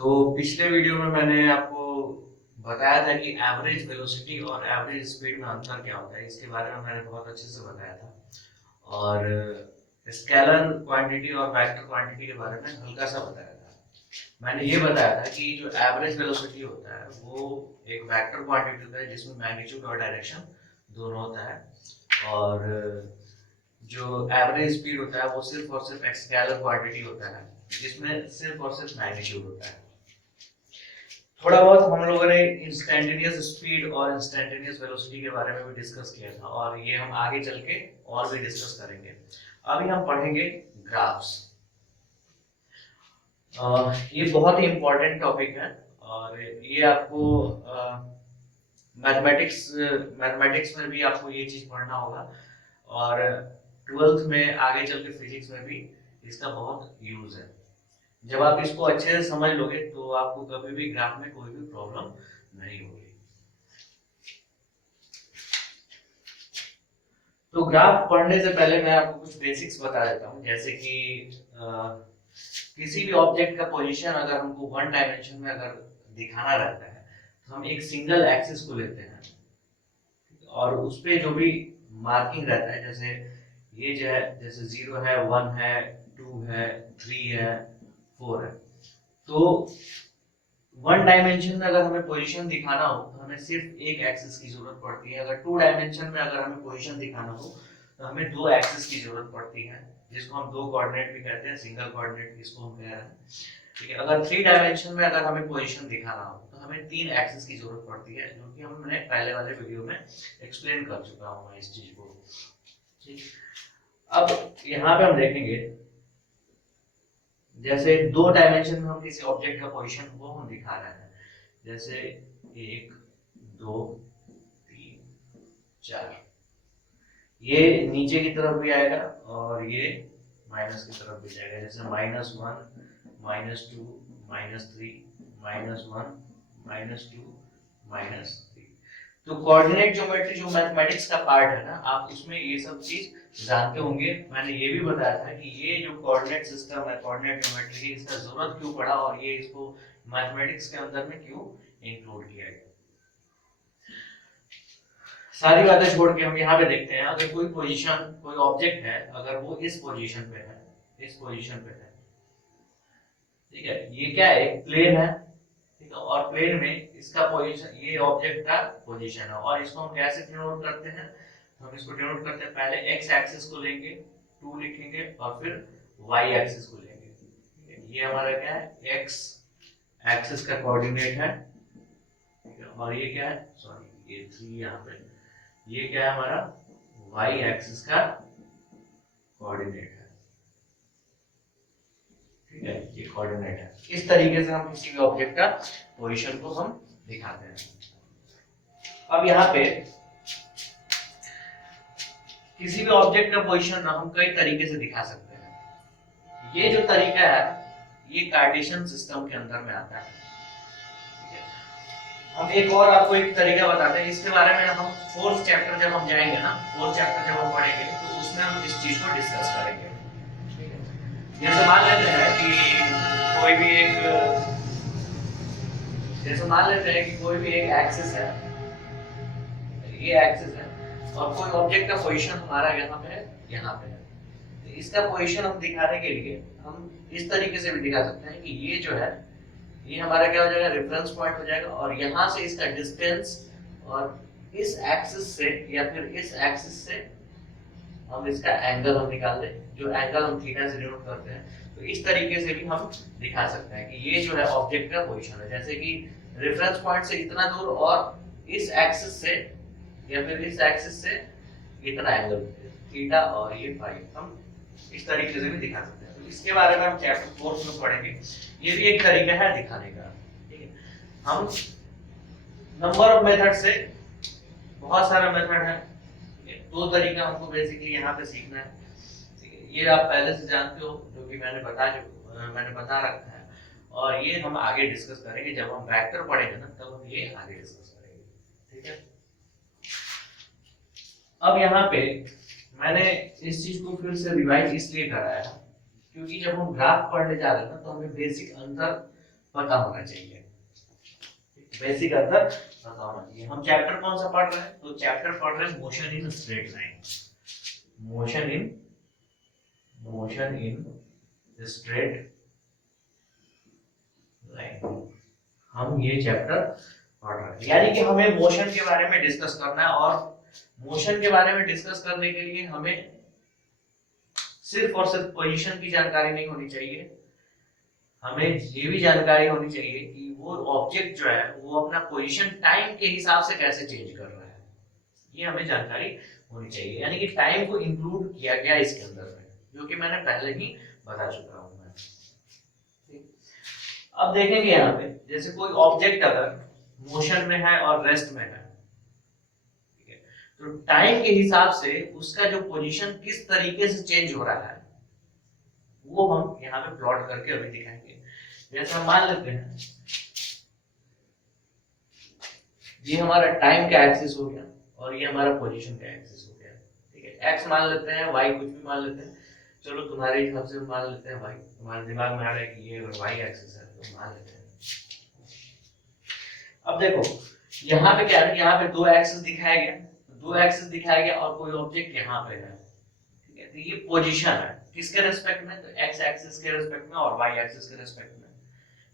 तो पिछले वीडियो में मैंने आपको बताया था कि एवरेज वेलोसिटी और एवरेज स्पीड में अंतर क्या होता है, इसके बारे में मैंने बहुत अच्छे से बताया था। और स्केलर क्वांटिटी और वेक्टर क्वांटिटी के बारे में हल्का सा बताया था। मैंने ये बताया था कि जो एवरेज वेलोसिटी होता है वो एक वेक्टर क्वांटिटी होता है जिसमें मैग्नीट्यूड और डायरेक्शन दोनों होता है। और जो एवरेज स्पीड होता है वो सिर्फ और सिर्फ एक स्केलर क्वांटिटी होता है जिसमें सिर्फ और सिर्फ मैग्नीट्यूड होता है। थोड़ा बहुत हम लोगों ने इंस्टेंटेनियस स्पीड और इंस्टेंटेनियस वेलोसिटी के बारे में भी डिस्कस किया था और ये हम आगे चल के और भी डिस्कस करेंगे। अभी हम पढ़ेंगे ग्राफ्स। ये बहुत ही इंपॉर्टेंट टॉपिक है और ये आपको मैथमेटिक्स मैथमेटिक्स में भी आपको ये चीज पढ़ना होगा और ट्वेल्थ में आगे चल के फिजिक्स में भी इसका बहुत यूज है। जब आप इसको अच्छे से समझ लोगे तो आपको कभी भी ग्राफ में कोई भी प्रॉब्लम नहीं होगी। तो ग्राफ पढ़ने से पहले मैं आपको कुछ बेसिक्स बता देता हूँ, जैसे कि किसी भी ऑब्जेक्ट का पोजीशन अगर हमको वन डायमेंशन में अगर दिखाना रहता है तो हम एक सिंगल एक्सिस को लेते हैं और उस पे जो भी मार्किंग रहता है, जैसे ये जो है, जैसे 0 है, 1 है, 2 है, 3 है, 4 है। तो वन डायमेंशन में अगर हमें पोजीशन दिखाना हो तो हमें सिर्फ एक एक्सिस की जरूरत पड़ती है। अगर टू डायमेंशन में अगर हमें पोजीशन दिखाना हो तो हमें दो एक्सिस की जरूरत पड़ती है, जिसको हम दो कोऑर्डिनेट भी कहते हैं, सिंगल कोऑर्डिनेट जिसको हम कह रहे हैं। ठीक है, अगर थ्री डायमेंशन में अगर हमें पोजीशन दिखाना हो तो हमें तीन एक्सिस की जरूरत पड़ती है, जो कि हमने पहले वाले वीडियो में एक्सप्लेन कर चुका हूं मैं इस चीज को। ठीक, अब यहाँ पे हम देखेंगे, जैसे दो डायमेंशन में हम किसी ऑब्जेक्ट का पोजीशन को हम दिखा रहे हैं, जैसे एक, दो, तीन, चार, ये नीचे की तरफ भी आएगा और ये माइनस की तरफ भी जाएगा, जैसे -1, -2, -3, -1, -2, -3। तो कोऑर्डिनेट ज्योमेट्री जो मैथमेटिक्स का पार्ट है ना, आप उसमें ये सब चीज जानते होंगे। मैंने ये भी बताया था कि ये जो कोऑर्डिनेट सिस्टम है, कोऑर्डिनेट ज्योमेट्री है, इसका जरूरत क्यों पड़ा और ये इसको मैथमेटिक्स के अंदर में क्यों इंक्लूड किया गया। सारी बातें छोड़ के हम यहाँ पे देखते हैं, अगर कोई पोजीशन, कोई ऑब्जेक्ट है, अगर वो इस पोजीशन पे है, इस पोजीशन पे है, ठीक है, ये क्या है, प्लेन है, ठीक है, और प्लेन में इसका पोजीशन, ये ऑब्जेक्ट का पोजीशन है और इसको हम कैसे डिनोट करते हैं, तो हम इसको डिनोट करते हैं, पहले एक्स एक्सिस को लेंगे, 2 लिखेंगे और फिर वाई एक्सिस को लेंगे। ठीक है, ये हमारा क्या है, एक्स एक्सिस का कोऑर्डिनेट है, ठीक है, और ये क्या है, सॉरी ये 3 यहाँ पे, ये क्या है हमारा वाई एक्सिस का कोऑर्डिनेट है। ठीक है, ये कोऑर्डिनेट है। इस तरीके से हम किसी भी ऑब्जेक्ट का पोजीशन को हम दिखाते हैं। अब यहाँ पे किसी भी ऑब्जेक्ट का पोजीशन हम कई तरीके से दिखा सकते हैं। ये जो तरीका है ये कार्टेशियन सिस्टम के अंदर में आता है। हम एक और आपको एक तरीका बताते हैं, इसके बारे में हम फोर्थ चैप्टर जब हम जाएंगे ना, फोर्थ चैप्टर जब हम पढ़ेंगे तो उसमें हम इस चीज को डिस्कस करेंगे। जैसे मान लेते हैं कि कोई भी एक, जैसे मान लेते हैं कि कोई भी एक एक्सिस है, ये एक्सिस है और कोई ऑब्जेक्ट का पोजीशन हमारा यहाँ पे है, यहाँ पे है। तो इसका पोजीशन हम दिखाने के लिए हम इस तरीके से भी दिखा सकते हैं कि ये जो है, ये हमारा क्या हो जाएगा, रेफरेंस पॉइंट हो जाएगा और यहाँ से इसका डिस्टेंस, और इस एक्सिस से या फिर इस एक्सिस से हम इसका एंगल हम निकाल दें, जो एंगल हम थीटा से डिनोट करते हैं। तो इस तरीके से भी हम दिखा सकते हैं कि ये जो है ऑब्जेक्ट का पोजीशन है, जैसे कि रेफरेंस पॉइंट से इतना दूर और इस एक्सिस से या फिर इस एक्सिस से इतना एंगल थीटा और ये फाई, हम इस तरीके से भी दिखा सकते हैं। तो इसके बारे में हम चैप्टर 4 में पढ़ेंगे। ये भी एक तरीका है दिखाने का। ठीक है, हम नंबर ऑफ मेथड से, बहुत सारा मेथड है, दो तरीका हमको बेसिकली यहाँ पे सीखना है। ये आप पहले से जानते हो, जो कि मैंने बता रखा है और ये हम आगे डिस्कस करेंगे जब हम वेक्टर पढ़ेंगे ना, तब हम ये आगे डिस्कस करेंगे। ठीक है, अब यहाँ पे मैंने इस चीज को फिर से रिवाइज इसलिए कराया क्योंकि जब हम ग्राफ पढ़ने जा रहे हैं ना, तो हमें बेसिक अंतर पता होना चाहिए, बेसिक अंतर पता होना चाहिए। हम चैप्टर कौन सा पढ़ रहे हैं? तो चैप्टर पढ़ रहे हैं motion in straight line, motion in straight line, हम ये चैप्टर पढ़ रहे हैं। यानी कि हमें मोशन के बारे में डिस्कस करना है, और मोशन के बारे में डिस्कस करने के लिए हमें सिर्फ और सिर्फ पोजीशन की जानकारी नहीं होनी चाहिए, हमें ये भी जानकारी होनी चाहिए कि वो ऑब्जेक्ट जो है वो अपना पोजीशन टाइम के हिसाब से कैसे चेंज कर रहा है, ये हमें जानकारी होनी चाहिए। यानी कि टाइम को इंक्लूड किया गया इसके अंदर में, जो कि मैंने पहले ही बता चुका हूं मैं। अब देखेंगे यहाँ पे, जैसे कोई ऑब्जेक्ट अगर मोशन में है और रेस्ट में है, ठीक है, तो टाइम के हिसाब से उसका जो पोजीशन किस तरीके से चेंज हो रहा है वो हम यहाँ पे प्लॉट करके अभी दिखाएंगे। जैसे हम मान लेते हैं ये हमारा टाइम का एक्सिस हो गया और ये हमारा पोजीशन का एक्सिस हो गया, ठीक है। एक्स मान लेते हैं, वाई कुछ भी मान लेते हैं, चलो तुम्हारे हिसाब से मान लेते हैं वाई, तुम्हारे दिमाग में आ रहा है कि ये वाई एक्सिस है तो मान लेते हैं। अब देखो यहाँ पे क्या है, यहाँ पे दो एक्सिस दिखाया गया, दो एक्सिस दिखाया गया और कोई ऑब्जेक्ट यहाँ पे है, ठीक है। तो ये पोजीशन है किसके रेस्पेक्ट में? तो एक्स एक्सिस के रेस्पेक्ट में और वाई एक्सिस के रेस्पेक्ट में।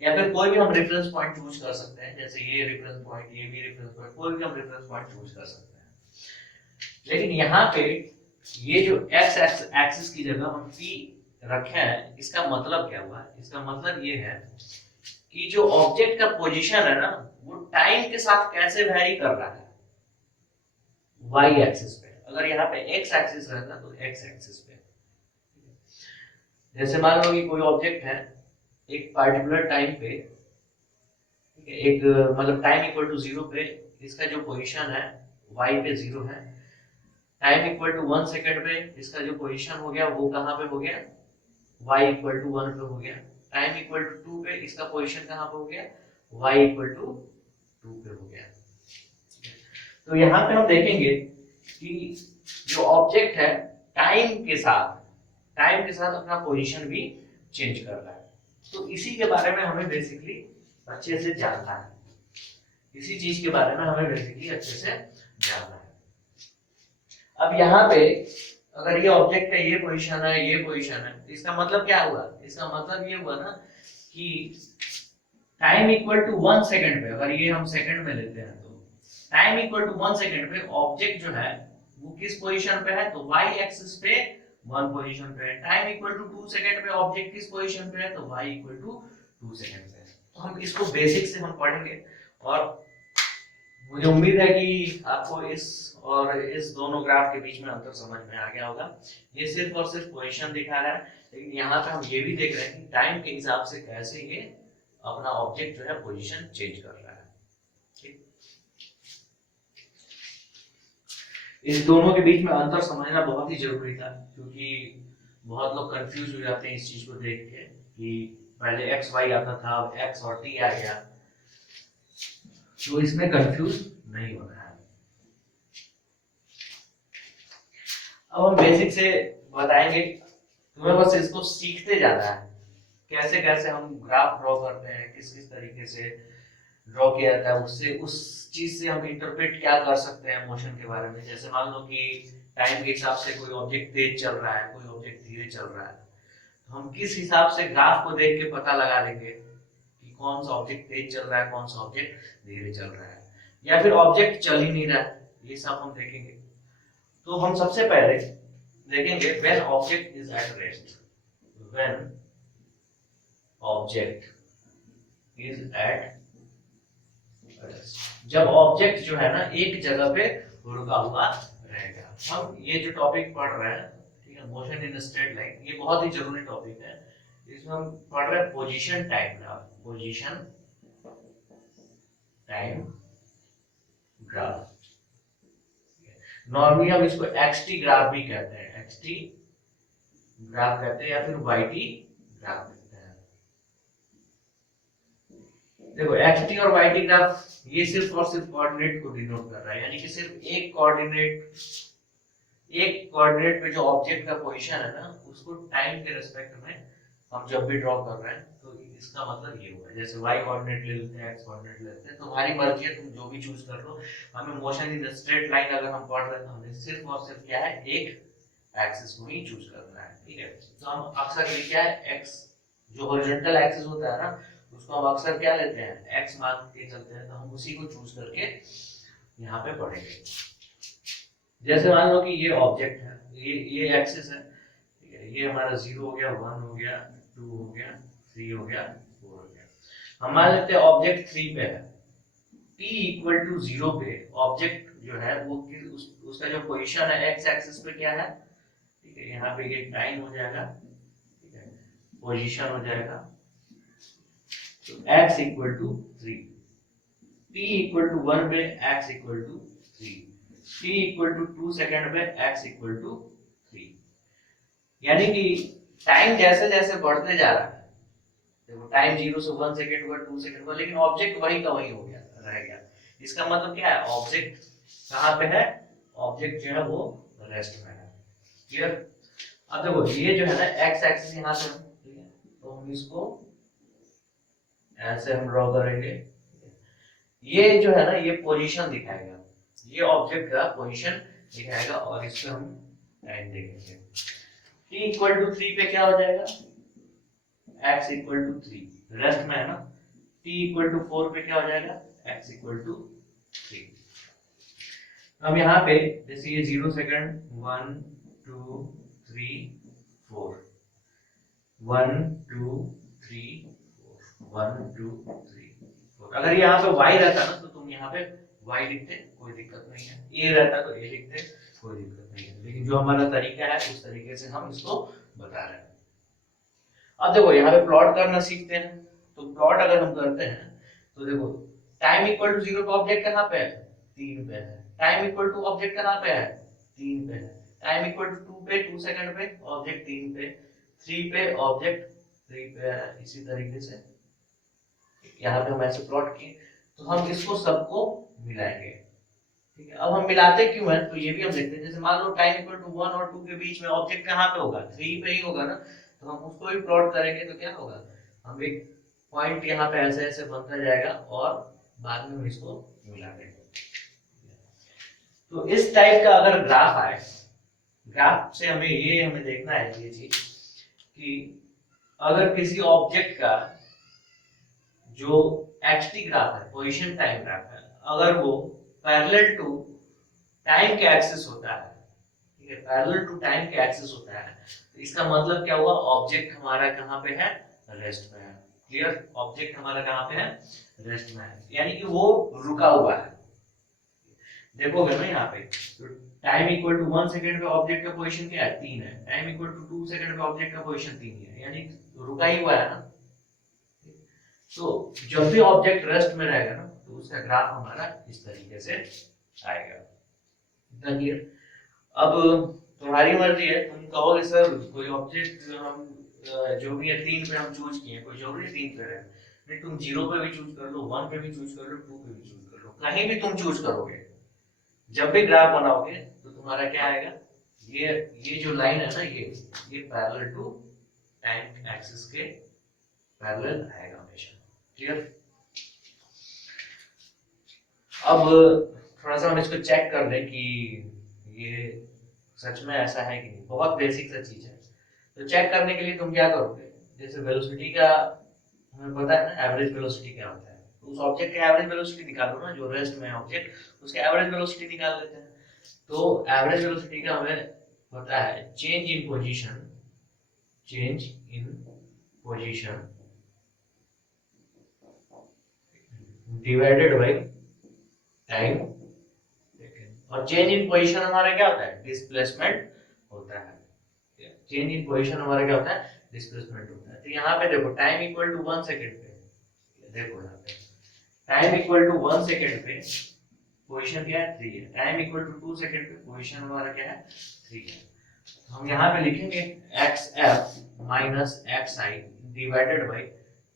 या फिर कोई भी हम रेफरेंस पॉइंट चूज कर सकते हैं, जैसे ये रेफरेंस पॉइंट, ये भी रेफरेंस पॉइंट, कोई भी हम रेफरेंस पॉइंट चूज कर सकते हैं। लेकिन यहाँ पे ये जो एक्स एक्सिस की जगह हम पी रखे हैं, इसका मतलब क्या हुआ? इसका मतलब ये है कि जो ऑब्जेक्ट का पोजीशन है ना वो टाइम के साथ कैसे वेरी कर रहा है वाई एक्सिस पे। अगर यहाँ पे एक्स एक्सिस रहता तो एक्स एक्सिस पे, जैसे मान लो कि कोई ऑब्जेक्ट है एक पार्टिकुलर टाइम पे, ठीक है, एक मतलब टाइम इक्वल टू 0 पे इसका जो पोजीशन है y पे 0 है, टाइम इक्वल टू 1 सेकंड पे इसका जो पोजीशन हो गया वो कहाँ पे हो गया? y इक्वल टू 1 पे हो गया। टाइम इक्वल टू 2 पे इसका पोजीशन कहाँ पे हो गया? y इक्वल टू 2 पे हो गया। तो यहाँ पे हम देखेंगे कि जो ऑब्जेक्ट है टाइम के साथ अपना पोजीशन भी चेंज कर रहा है। तो इसी के बारे में हमें बेसिकली अच्छे से जानना है, इसी चीज के बारे में हमें बेसिकली अच्छे से जानना है। अब यहाँ पे अगर ये ऑब्जेक्ट का ये पोजीशन है, ये पोजीशन है, तो इसका मतलब क्या हुआ? इसका मतलब ये हुआ ना कि टाइम इक्वल टू 1 सेकंड पे, अगर ये हम सेकंड में लेते हैं तो टाइम इक्वल टू 1 सेकंड पे ऑब्जेक्ट जो है वो किस पोजीशन पे है? तो y एक्सिस पे 1 पोजीशन पे है। टाइम इक्वल टू 2 सेकंड पे ऑब्जेक्ट किस पोजीशन पे है? तो y इक्वल टू 2 सेकंड पे है। तो हम इसको बेसिक से हम पढ़ेंगे और मुझे उम्मीद है कि आपको इस और इस दोनों ग्राफ के बीच में अंतर समझ में आ गया होगा। ये सिर्फ और सिर्फ पोजीशन दिखा रहा है, लेकिन यहाँ पे हम ये भी देख रहे हैं कि टाइम के हिसाब से कैसे ये अपना ऑब्जेक्ट जो है पोजीशन चेंज कर रहा है। ठीक, इस दोनों के बीच में अंतर समझना बहुत ही जरूरी था, क्योंकि बहुत लोग कंफ्यूज हो जाते हैं इस चीज को देख के कि पहले एक्स वाई आता था अब एक्स और टी आ गया, तो इसमें कंफ्यूज नहीं होना है। अब हम बेसिक से बताएंगे, तुम्हें बस इसको सीखते जाना है कैसे कैसे हम ग्राफ ड्रॉ करते हैं, किस किस तरीके से ड्रॉ किया जाता है, उससे उस चीज से हम इंटरप्रेट क्या कर सकते हैं मोशन के बारे में। जैसे मान लो कि टाइम के हिसाब से कोई ऑब्जेक्ट तेज चल रहा है, कोई ऑब्जेक्ट धीरे चल रहा है, तो हम किस हिसाब से ग्राफ को देख के पता लगा लेंगे कि कौन सा ऑब्जेक्ट तेज चल रहा है, कौन सा ऑब्जेक्ट धीरे चल रहा है, या फिर ऑब्जेक्ट चल ही नहीं रहा है, ये सब हम देखेंगे। तो हम सबसे पहले देखेंगे when object is at rest, when object is at rest, जब ऑब्जेक्ट जो है ना एक जगह पे रुका हुआ रहेगा। हम ये जो टॉपिक पढ़ रहे हैं, ठीक है, मोशन इन स्ट्रेट लाइन, ये बहुत ही जरूरी टॉपिक है। इसमें हम पढ़ रहे हैं position time graph, position time graph. Normally हम इसको एक्सटी ग्राफ भी कहते हैं, एक्सटी ग्राफ कहते हैं या फिर वाईटी ग्राफ कहते हैं। देखो एक्सटी और वाईटी ग्राफ ये सिर्फ और सिर्फ कोऑर्डिनेट को डिनोट कर रहा है, यानी कि सिर्फ एक कोऑर्डिनेट पे जो ऑब्जेक्ट का पोजीशन है ना उसको टाइम के रिस्पेक्ट में हम जब भी ड्रॉ कर रहे हैं तो इसका मतलब ये हुआ, जैसे y कोऑर्डिनेट ले लेते हैं, x कोऑर्डिनेट ले लेते हैं, तुम्हारी मर्जी है, तुम जो भी चूज कर लो। हमें मोशन इन स्ट्रेट लाइन अगर हम पढ़ रहे हैं तो हमें सिर्फ और सिर्फ क्या है, एक एक्सिस को ही चूज करना है, ठीक है। तो हम अक्सर ये क्या है, x जो हॉरिजॉन्टल एक्सिस होता है ना, उसको हम अक्सर क्या लेते हैं, x मान के चलते हैं, तो हम उसी को चूज करके यहाँ पे पढ़ेंगे। जैसे मान लो कि ये ऑब्जेक्ट है, ये एक्सिस है, ठीक है, ये हमारा 0 हो गया, 1 हो गया, 2 हो गया, 3 हो गया, 4 हो गया। हम मान लेते हैं ऑब्जेक्ट 3 पे है, t इक्वल टू 0 पे ऑब्जेक्ट जो है वो उसका जो पोजीशन है x एक्सिस पे क्या है, ठीक है, यहाँ पे ये टाइम हो जाएगा, ठीक है, पोजीशन हो जाएगा, तो x equal to 3, t equal to 1 पे x equal to 3, t equal to 2 second पे x इक्वल टू 3। यानी कि टाइम जैसे जैसे बढ़ते जा रहा है, देखो टाइम 0 से 1 सेकंड हुआ, 2 सेकंड हुआ, लेकिन ऑब्जेक्ट वही का वही हो गया, रह गया। इसका मतलब क्या है, ऑब्जेक्ट कहाँ पे है, ऑब्जेक्ट जो है वो रेस्ट में है। क्लियर। अब देखो ये जो है ना x एक्सिस यहाँ से, ठीक है, तो हम इसको ऐसे हम ड्रॉ करेंगे, ये जो है ना ये पोजीशन दिखाएगा, ये ऑब्जेक्ट का पोजीशन दिखाएगा, और इस पे हम टाइम देखेंगे। t इक्वल टू 3 पे क्या हो जाएगा, x इक्वल टू 3, रेस्ट में है ना। t इक्वल टू 4 पे क्या हो जाएगा, x इक्वल टू 3। अब यहाँ पे जैसे ये 0 सेकंड, 1 2 3 4, 1 2 3 4, 1 2 3 4। अगर यहाँ पे y रहता ना तो तुम यहाँ पे y लिखते, कोई दिक्कत नहीं है, a रहता तो a लिखते, कोई दिक्कत नहीं है, लेकिन जो हमारा तरीका है उस तरीके से हम इसको बता रहे हैं। अब देखो यहाँ पे प्लॉट करना सीखते हैं, तो प्लॉट अगर हम करते हैं तो देखो टाइम इक्वल टू 0 पे ऑब्जेक्ट कहाँ पे है, 3 पे है। टाइम इक्वल टू ऑब्जेक्ट कहाँ पे है, 3 पे है। टाइम इक्वल टू 2 पे, 2 सेकंड पे ऑब्जेक्ट 3 पे, 3 पे ऑब्जेक्ट 3 पे है। इसी तरीके से यहाँ पे हम ऐसे प्लॉट किए, तो हम इसको सबको मिलाएंगे, ठीक है। अब हम मिलाते क्यों हैं, तो ये भी हम देखते हैं। जैसे मान लो टाइम इक्वल टू 1 और 2 के बीच में ऑब्जेक्ट कहाँ पे होगा, 3 पे ही होगा ना, तो हम उसको भी प्लॉट करेंगे तो क्या होगा, हम एक पॉइंट यहाँ पे ऐसे ऐसे बनता जाएगा और बाद में हम इसको मिला देंगे। तो इस टाइप का अगर ग्राफ आए, ग्राफ से हमें देखना है ये चीज कि अगर किसी ऑब्जेक्ट का जो xt ग्राफ है, पोजीशन टाइम ग्राफ है, अगर वो पैरेलल टू टाइम के एक्सिस होता है, ठीक है, पैरेलल टू टाइम के एक्सिस होता है, तो इसका मतलब क्या हुआ, ऑब्जेक्ट हमारा कहाँ पे है, रेस्ट में है। क्लियर। ऑब्जेक्ट हमारा कहाँ पे है, रेस्ट में है, यानी कि वो रुका हुआ है। देखोगे ना यहाँ पे, तो टाइम इक्वल टू 1 सेकंड पे ऑब्जेक्ट का पोजीशन क्या है, 3 है। टाइम इक्वल टू 2 सेकंड पे ऑब्जेक्ट का पोजीशन 3 है, यानी रुका ही हुआ है ना। तो जब भी ऑब्जेक्ट रेस्ट में रहेगा ना, तो उसका ग्राफ हमारा इस तरीके से आएगा। क्लियर। अब तुम्हारी मर्जी है, तुम कहोगे सर कोई ऑब्जेक्ट हम जो भी है 3 पे हम चूज किए, कोई जरूरी 3 पे रहे, नहीं तुम 0 पे भी चूज कर लो, 1 पे भी चूज कर लो, 2 पे भी चूज कर लो, कहीं भी तुम चूज करोगे, जब भी ग्राफ बनाओगे तो तुम्हारा क्या आएगा, ये जो लाइन है ना, ये पैरेलल टू टाइम एक्सिस के पैरेलल आएगा हमेशा। क्लियर। अब थोड़ा सा हम इसको चेक कर लें कि ये सच में ऐसा है कि नहीं। बहुत बेसिक सा चीज है, तो चेक करने के लिए तुम क्या करोगे, जैसे वेलोसिटी का हमें पता है ना, एवरेज वेलोसिटी क्या होता है, तो उस ऑब्जेक्ट का एवरेज वेलोसिटी निकालो ना, जो रेस्ट में है ऑब्जेक्ट, उसके एवरेज वेलोसिटी निकाल लेते हैं। तो एवरेज वेलोसिटी का हमें पता है, change in position divided by time, और चेंज इन पोजीशन हमारा क्या होता है, डिस्प्लेसमेंट होता है। चेंज इन पोजीशन हमारा क्या होता है, डिस्प्लेसमेंट होता है। तो यहाँ पे देखो टाइम इक्वल टू 1 सेकंड पे, देखो यहाँ पे टाइम इक्वल टू 1 सेकंड पे पोजीशन क्या है, 3 है। टाइम इक्वल टू 2 सेकंड पे पोजीशन हमारा क्या है, 3 है। हम यहाँ पे लिखेंगे xf minus xi divided by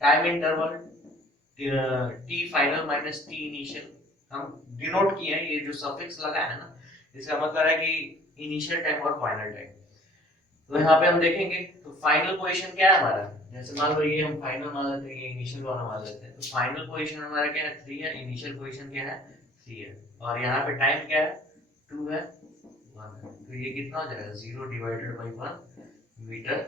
time interval t final minus t initial. हम डिनोट किए हैं, ये जो सफिक्स लगा है ना, इसका मतलब है कि इनिशियल टाइम और फाइनल टाइम। तो यहाँ पे हम देखेंगे तो फाइनल पोजीशन क्या है हमारा, जैसे मान लो ये हम फाइनल मान लेते हैं, ये इनिशियल वाला मान लेते हैं, तो फाइनल पोजीशन हमारा क्या है 3 है, इनिशियल पोजीशन क्या है 3 है, और यहाँ पे टाइम क्या है 2 है 1 है, तो ये कितना हो जाएगा 0 डिवाइडेड बाई 1 मीटर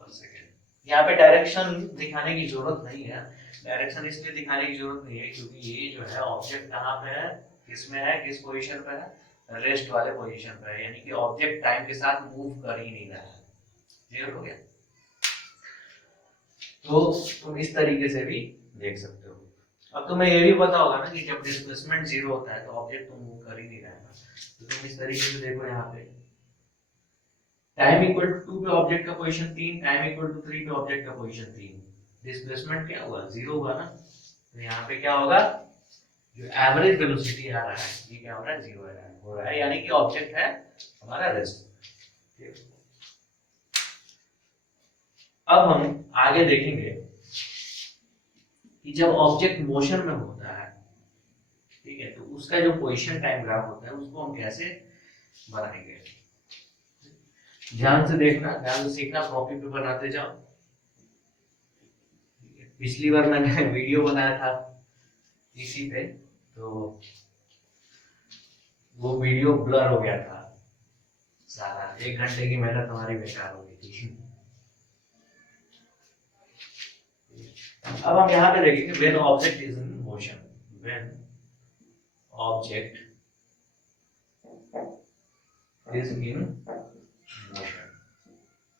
पर सेकेंड। यहाँ पे डायरेक्शन दिखाने की जरूरत नहीं है, डायरेक्शन इसलिए दिखाने की जरूरत नहीं है क्योंकि ये जो है ऑब्जेक्ट कहाँ पे है, किसमें है, किस पोजीशन पे है, रेस्ट वाले पोजीशन पे है, यानी कि ऑब्जेक्ट टाइम के साथ मूव कर ही नहीं रहा है। क्लियर हो गया? तो तुम इस तरीके से भी देख सकते हो। अब तुम्हें ये भी पता होगा ना कि जब डिस्प्लेसमेंट 0 होता है तो ऑब्जेक्ट तो मूव कर ही नहीं रहा है, तो तुम इस तरीके से देखो यहाँ पे टाइम इक्वल टू 2 पे ऑब्जेक्ट का पोजीशन 3, टाइम इक्वल टू 3 पे ऑब्जेक्ट का पोजीशन 3, डिस्प्लेसमेंट क्या हुआ 0 हुआ ना, तो यहाँ पे क्या होगा जो एवरेज वेलोसिटी आ रहा है ये क्या हो रहा है 0 हो रहा है, यानी कि ऑब्जेक्ट है हमारा रेस्ट। अब हम आगे देखेंगे कि जब ऑब्जेक्ट मोशन में होता है, ठीक है, तो उसका जो पोजीशन टाइम ग्राफ होता है उसको हम कैसे बनाएंगे। ध्यान से देखना, ध्यान से सीखना, कॉपी पे बनाते जाओ। पिछली बार मैंने वीडियो बनाया था इसी पे, तो वो वीडियो ब्लर हो गया था सारा, 1 घंटे की मेहनत हमारी बेकार हो गई थी। अब हम यहाँ पे देखेंगे when object is in motion, when object is in motion,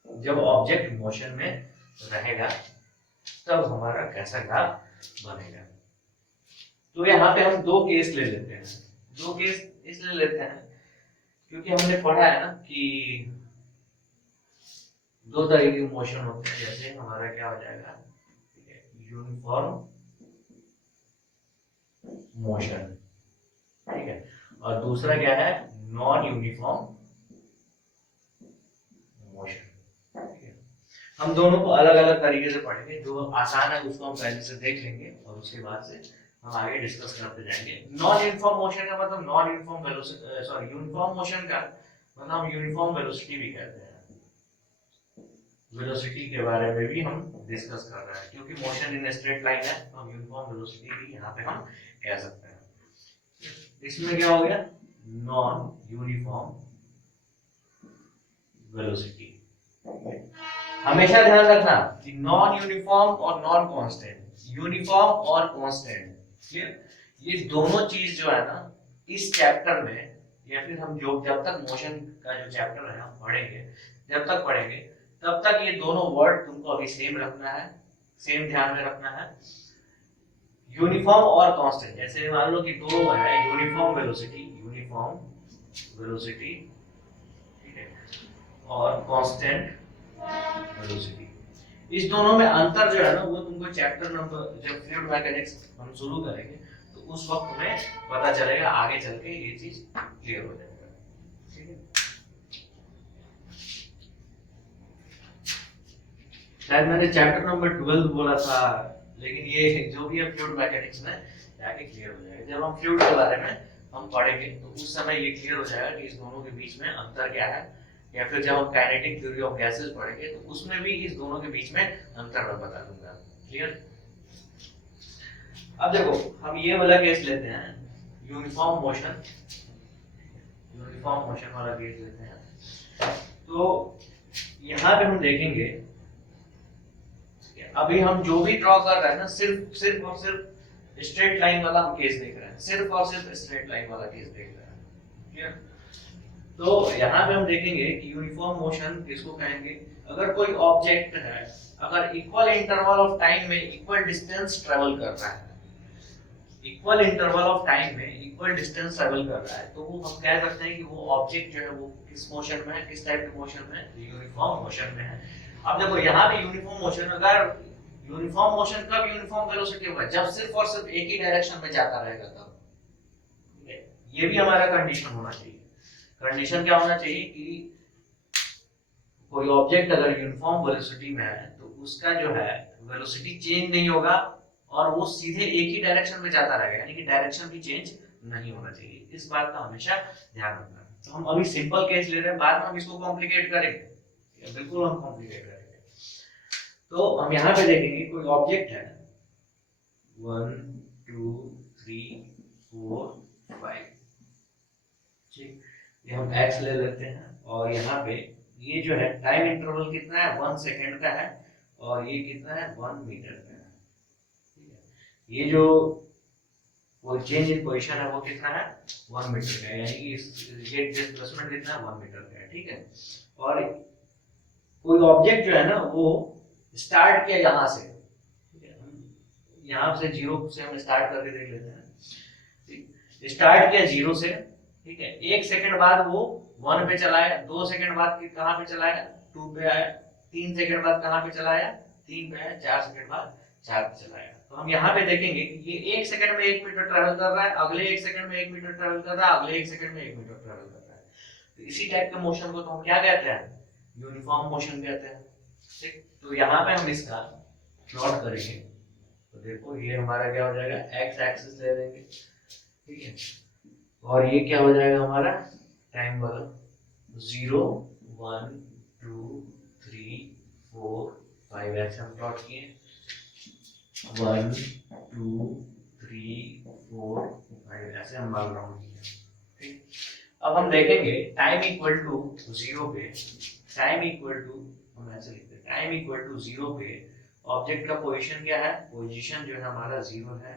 जब ऑब्जेक्ट मोशन में रहेगा तब हमारा कैसा ग्राफ बनेगा। तो यहाँ पे हम 2 केस ले लेते हैं, 2 केस इसलिए लेते हैं क्योंकि हमने पढ़ा है ना कि 2 तरह के मोशन होते हैं, जैसे हमारा क्या हो जाएगा यूनिफॉर्म मोशन, ठीक है, और दूसरा क्या है नॉन यूनिफॉर्म मोशन, ठीक है। हम दोनों को अलग अलग तरीके से पढ़ेंगे, जो आसान है उसको हम पहले से देख लेंगे और उसके बाद से हम आगे डिस्कस करते जाएंगे। नॉन यूनिफॉर्म मोशन का मतलब non uniform velocity, sorry uniform motion का मतलब हम यूनिफॉर्म वेलोसिटी भी कहते हैं, वेलोसिटी के बारे में भी हम डिस्कस कर रहे हैं, क्योंकि मोशन इन स्ट्रेट लाइन है तो हम यूनिफॉर्म वेलोसिटी भी यहाँ पे हम कह सकते हैं। इसमें क्या हो गया नॉन यूनिफॉर्म वेलोसिटी। हमेशा ध्यान रखना कि नॉन यूनिफॉर्म और नॉन कांस्टेंट, यूनिफॉर्म और कांस्टेंट, क्लियर, ये दोनों चीज जो है ना इस चैप्टर में, या फिर हम जो जब तक मोशन का जो चैप्टर है हम पढ़ेंगे, जब तक पढ़ेंगे तब तक ये दोनों वर्ड तुमको अभी सेम रखना है, सेम ध्यान में रखना है। यूनिफॉर्म और कांस्टेंट, जैसे मान लो कि दो है यूनिफॉर्म वेलोसिटी, यूनिफॉर्म वेलोसिटी, ठीक है, और कांस्टेंट वेलोसिटी, इस दोनों में अंतर जो है ना वो तुमको चैप्टर नंबर जब फ्लूइड मैकेनिक्स हम शुरू करेंगे तो उस वक्त में पता चलेगा, आगे चल के ये चीज क्लियर हो जाएगा, ठीक है। शायद मैंने चैप्टर नंबर 12 बोला था, लेकिन ये जो भी है फ्लूइड मैकेनिक्स में जाके क्लियर हो जाएगा। जब हम फ्लूइड के बारे में हम पढ़ेंगे तो उस समय ये क्लियर हो जाएगा कि इस दोनों के बीच में अंतर क्या है, या फिर जब हम काइनेटिक थ्योरी ऑफ गैसेस पढ़ेंगे तो उसमें भी इस दोनों के बीच में अंतर मैं बता दूंगा, क्लियर। अब देखो हम ये वाला केस लेते हैं यूनिफॉर्म मोशन, यूनिफॉर्म मोशन वाला केस लेते हैं। तो यहाँ पे हम देखेंगे अभी हम जो भी ड्रॉ कर रहे हैं ना सिर्फ और सिर्फ स्ट्रेट लाइन वाला हम केस देख रहे हैं, सिर्फ और सिर्फ स्ट्रेट लाइन वाला केस देख रहे हैं, क्लियर। तो यहाँ पे हम देखेंगे कि यूनिफॉर्म मोशन किसको कहेंगे, अगर कोई ऑब्जेक्ट है अगर इक्वल इंटरवल ऑफ टाइम में इक्वल डिस्टेंस ट्रेवल कर रहा है, इक्वल इंटरवल ऑफ टाइम में इक्वल डिस्टेंस ट्रेवल कर रहा है, तो वो हम कह सकते हैं कि वो ऑब्जेक्ट जो है वो किस मोशन में है, किस टाइप के मोशन में है, यूनिफॉर्म मोशन में है। अब देखो यहाँ पे यूनिफॉर्म मोशन, अगर यूनिफॉर्म मोशन कब यूनिफॉर्म वेलोसिटी होगा, जब सिर्फ और सिर्फ एक ही डायरेक्शन में जाता रहेगा तब, ये भी हमारा कंडीशन होना चाहिए। कंडीशन क्या होना चाहिए कि कोई ऑब्जेक्ट अगर यूनिफॉर्म वेलोसिटी में है तो उसका जो है वेलोसिटी चेंज नहीं होगा और वो सीधे एक ही डायरेक्शन में जाता रहेगा, यानी कि डायरेक्शन भी चेंज नहीं होना चाहिए, इस बात का हमेशा ध्यान रखना। तो हम अभी सिंपल केस ले रहे हैं, बाद में हम इसको कॉम्प्लिकेट करेंगे, बिल्कुल हम कॉम्प्लिकेट करेंगे। तो हम यहाँ पे देखेंगे कोई ऑब्जेक्ट है 1 2 3 4 5, ठीक, ये हम x ले लेते हैं और यहाँ पे ये जो है टाइम इंटरवल कितना है 1 सेकेंड का है और ये कितना है 1 मीटर का है, ठीक है। ये जो वो चेंज इन पोजीशन है वो कितना है 1 मीटर का है, यानी कि ये डिस्प्लेसमेंट कितना है 1 मीटर का है, ठीक है। और कोई ऑब्जेक्ट जो है ना वो स्टार्ट किया यहाँ से, ठीक है, यहाँ से 0 से हम स्टार्ट करके देख लेते हैं, ठीक, स्टार्ट किया 0 से, ठीक है, 1 सेकंड बाद वो 1 पे चला आया, 2 सेकंड बाद कहाँ पे चला आया 2 पे आया, 3 सेकंड बाद कहाँ पे चला आया 3 पे आया, 4 सेकंड बाद 4 पे चला आया। तो हम यहाँ पे देखेंगे कि ये 1 सेकंड में 1 मीटर ट्रेवल कर रहा है, अगले 1 सेकंड में 1 मीटर ट्रेवल कर रहा है, अगले 1 सेकंड में 1 मीटर ट्रेवल कर रहा है। तो इसी टाइप के मोशन को तो हम क्या कहते हैं यूनिफॉर्म मोशन कहते हैं, ठीक। तो यहाँ पे हम इसका प्लॉट करेंगे तो देखो ये हमारा क्या हो जाएगा एक्स एक्सिस ले लेंगे, ठीक है, और ये क्या हो जाएगा हमारा टाइम वाला 0 1 2 3 4 5 ऐसे हम प्लॉट किए 1 2 3 4 5 ऐसे हम बैकग्राउंड किए, ठीक। अब हम देखेंगे टाइम इक्वल टू 0 पे, टाइम इक्वल टू हम ऐसे लिखते हैं टाइम इक्वल टू 0 पे ऑब्जेक्ट का पोजीशन क्या है, पोजीशन जो है हमारा 0 है,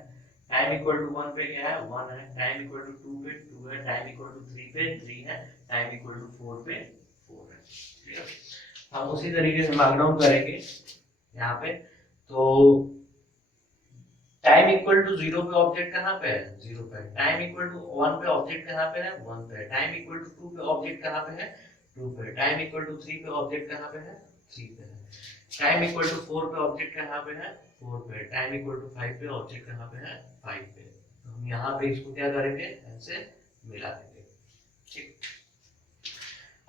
टाइम इक्वल टू 1 पे क्या है 1 है, टाइम इक्वल टू 2 पे 2 है, टाइम इक्वल टू 3 पे 3 है, टाइम इक्वल टू 4 पे 4 है, ठीक है। हम उसी तरीके से मार्क डाउन करेंगे यहाँ पे। तो टाइम इक्वल टू 0 पे ऑब्जेक्ट कहाँ पे है 0 पे, टाइम इक्वल टू 1 पे ऑब्जेक्ट कहाँ पे है 1 पे, टाइम इक्वल टू 2 पे ऑब्जेक्ट कहाँ पे है 2 पे, टाइम इक्वल टू 3 पे ऑब्जेक्ट कहाँ पे है 3 पे है, टाइम इक्वल टू 4 पे ऑब्जेक्ट कहाँ पे है 4 पे, टाइम इक्वल टू 5 पे ऑब्जेक्ट कहाँ पे है 5 पे। तो हम यहाँ पे इसको क्या करेंगे ऐसे मिला देंगे, ठीक।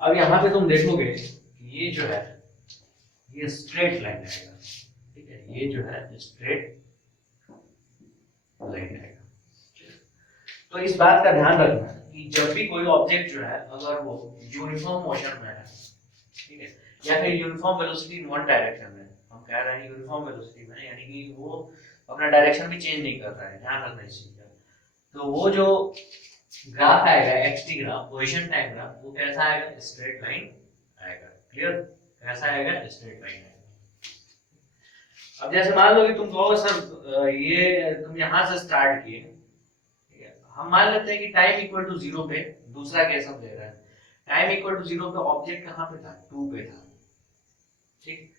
अब यहाँ पे तुम देखोगे कि ये जो है ये स्ट्रेट लाइन आएगा, ठीक है, ये जो है स्ट्रेट लाइन आएगा। तो इस बात का ध्यान रखना कि जब भी कोई ऑब्जेक्ट जो है अगर वो यूनिफॉर्म मोशन में है, ठीक है, या फिर uniform velocity in one direction में, हम कह रहे हैं यूनिफॉर्म वेलोसिटी में यानी कि वो अपना डायरेक्शन भी चेंज नहीं कर रहा है, ध्यान रखना इस चीज का। तो वो जो ग्राफ आएगा XT graph position time graph वो कैसा आएगा स्ट्रेट लाइन आएगा, क्लियर, कैसा आएगा स्ट्रेट लाइन आएगा। अब जैसे मान लो कि तुम कहोगे सर ये तुम यहाँ से स्टार्ट किए, हम मान लेते हैं कि टाइम इक्वल टू 0 पे दूसरा केस हम ले रहे हैं, टाइम इक्वल टू 0 पे ऑब्जेक्ट कहाँ पे था 2 पे था, ठीक,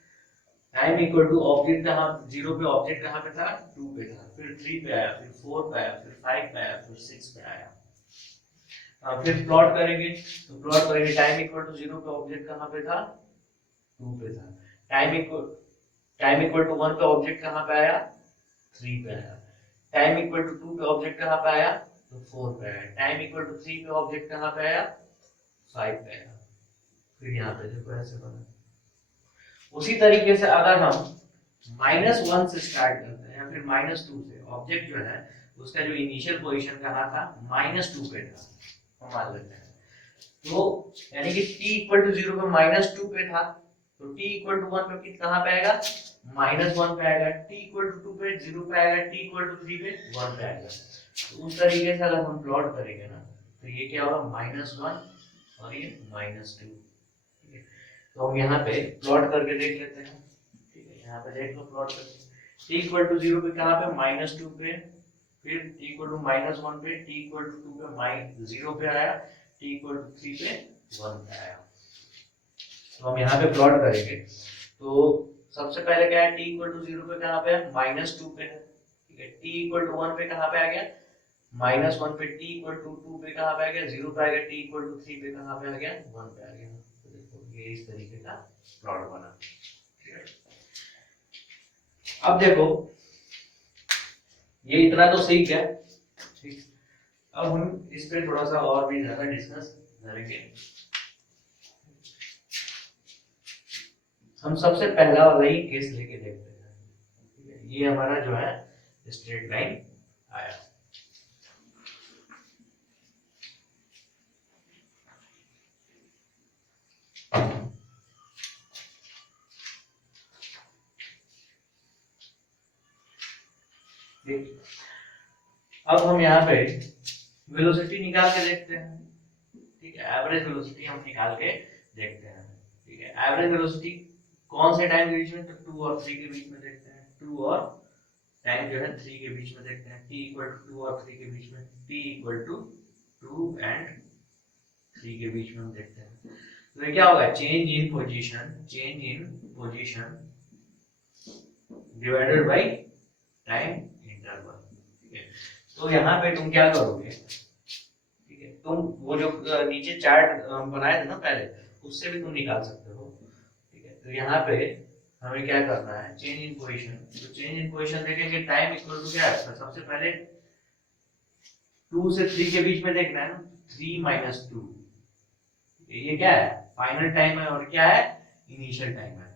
टाइम इक्वल टू ऑब्जेक्ट कहाँ 0 पे ऑब्जेक्ट कहाँ पे था 2 पे था, फिर 3 पे आया, फिर 4 पे आया, फिर 5 पे आया, फिर 6 पे आया। फिर प्लॉट करेंगे तो प्लॉट करेंगे टाइम इक्वल टू 0 पे ऑब्जेक्ट कहाँ पे था 2 पे था, टाइम इक्वल टू 1 पे ऑब्जेक्ट कहाँ पे आया 3 पे आया, टाइम इक्वल टू 2 पे ऑब्जेक्ट कहाँ पे आया तो 4 पे आया, टाइम इक्वल टू 3 पे ऑब्जेक्ट कहाँ पे आया 5 पे आया, फिर यहाँ पे देखो ऐसे बना। उसी तरीके से अगर हम -1 से स्टार्ट करते हैं या फिर -2 से, ऑब्जेक्ट जो है उसका जो इनिशियल पोजीशन कहाँ था -2 पे था, हम मान लेते हैं, तो यानी कि t इक्वल टू 0 पे -2 पे था, तो t इक्वल टू 1 पे कहाँ पे आएगा -1 पे आएगा, t इक्वल टू 2 पे 0 पे आएगा, t इक्वल टू 3 पे 1 पे आएगा। तो उस तरीके से अगर हम प्लॉट करेंगे ना तो ये क्या होगा -1 और ये -2, ठीक है। तो हम यहाँ पे प्लॉट करके देख लेते हैं, ठीक है, यहाँ पे देख लो प्लॉट करके t इक्वल टू 0 पे कहाँ पे -2 पे, फिर t इक्वल टू -1 पे, t इक्वल टू 2 पे 0 पे आया, t इक्वल टू 3 पे 1 पे आया। तो हम यहाँ पे प्लॉट करेंगे तो सबसे पहले क्या है t इक्वल टू 0 पे कहाँ पे है -2 पे है, ठीक है, t इक्वल टू 1 पे कहाँ पे आ गया -1 पे, t इक्वल टू 2 पे कहाँ पे आ गया 0 पे आ गया, t इक्वल टू 3 पे कहाँ पे आ गया 1 पे आ गया। तो देखो ये इस तरीके का प्लॉट बना। अब देखो ये इतना तो सीख गया, ठीक, अब हम इस पे थोड़ा सा और भी ज्यादा डिस्कस करेंगे। हम सबसे पहला वाला ही केस लेके देखते हैं, ठीक है, ये हमारा जो है स्ट्रेट लाइन आया। ठीक, अब हम यहाँ पे वेलोसिटी निकाल के देखते हैं। ठीक है, एवरेज वेलोसिटी हम निकाल के देखते हैं। ठीक है, एवरेज वेलोसिटी कौन से टाइम के बीच में, तो 2 और 3 के बीच में देखते हैं। 2 और टाइम जो है 3 के बीच में देखते हैं। t इक्वल टू 2 और 3 के बीच में, t इक्वल टू 2 एंड 3 के बीच में हम देखते हैं। तो ये क्या होगा, change in position divided by time interval. ठीक है, तो यहाँ पे तुम क्या करोगे, ठीक है, तुम वो जो नीचे चार्ट बनाए थे ना पहले, उससे भी तुम निकाल सकते हो। ठीक है, तो यहाँ पे हमें क्या करना है, चेंज इन पोजीशन। तो चेंज इन पोजीशन देखेंगे, टाइम इक्वल टू क्या है, तो सबसे पहले 2 से 3 के बीच में देखना है ना, 3 माइनस 2, ये क्या है, फाइनल टाइम है, और क्या है, इनिशियल टाइम है।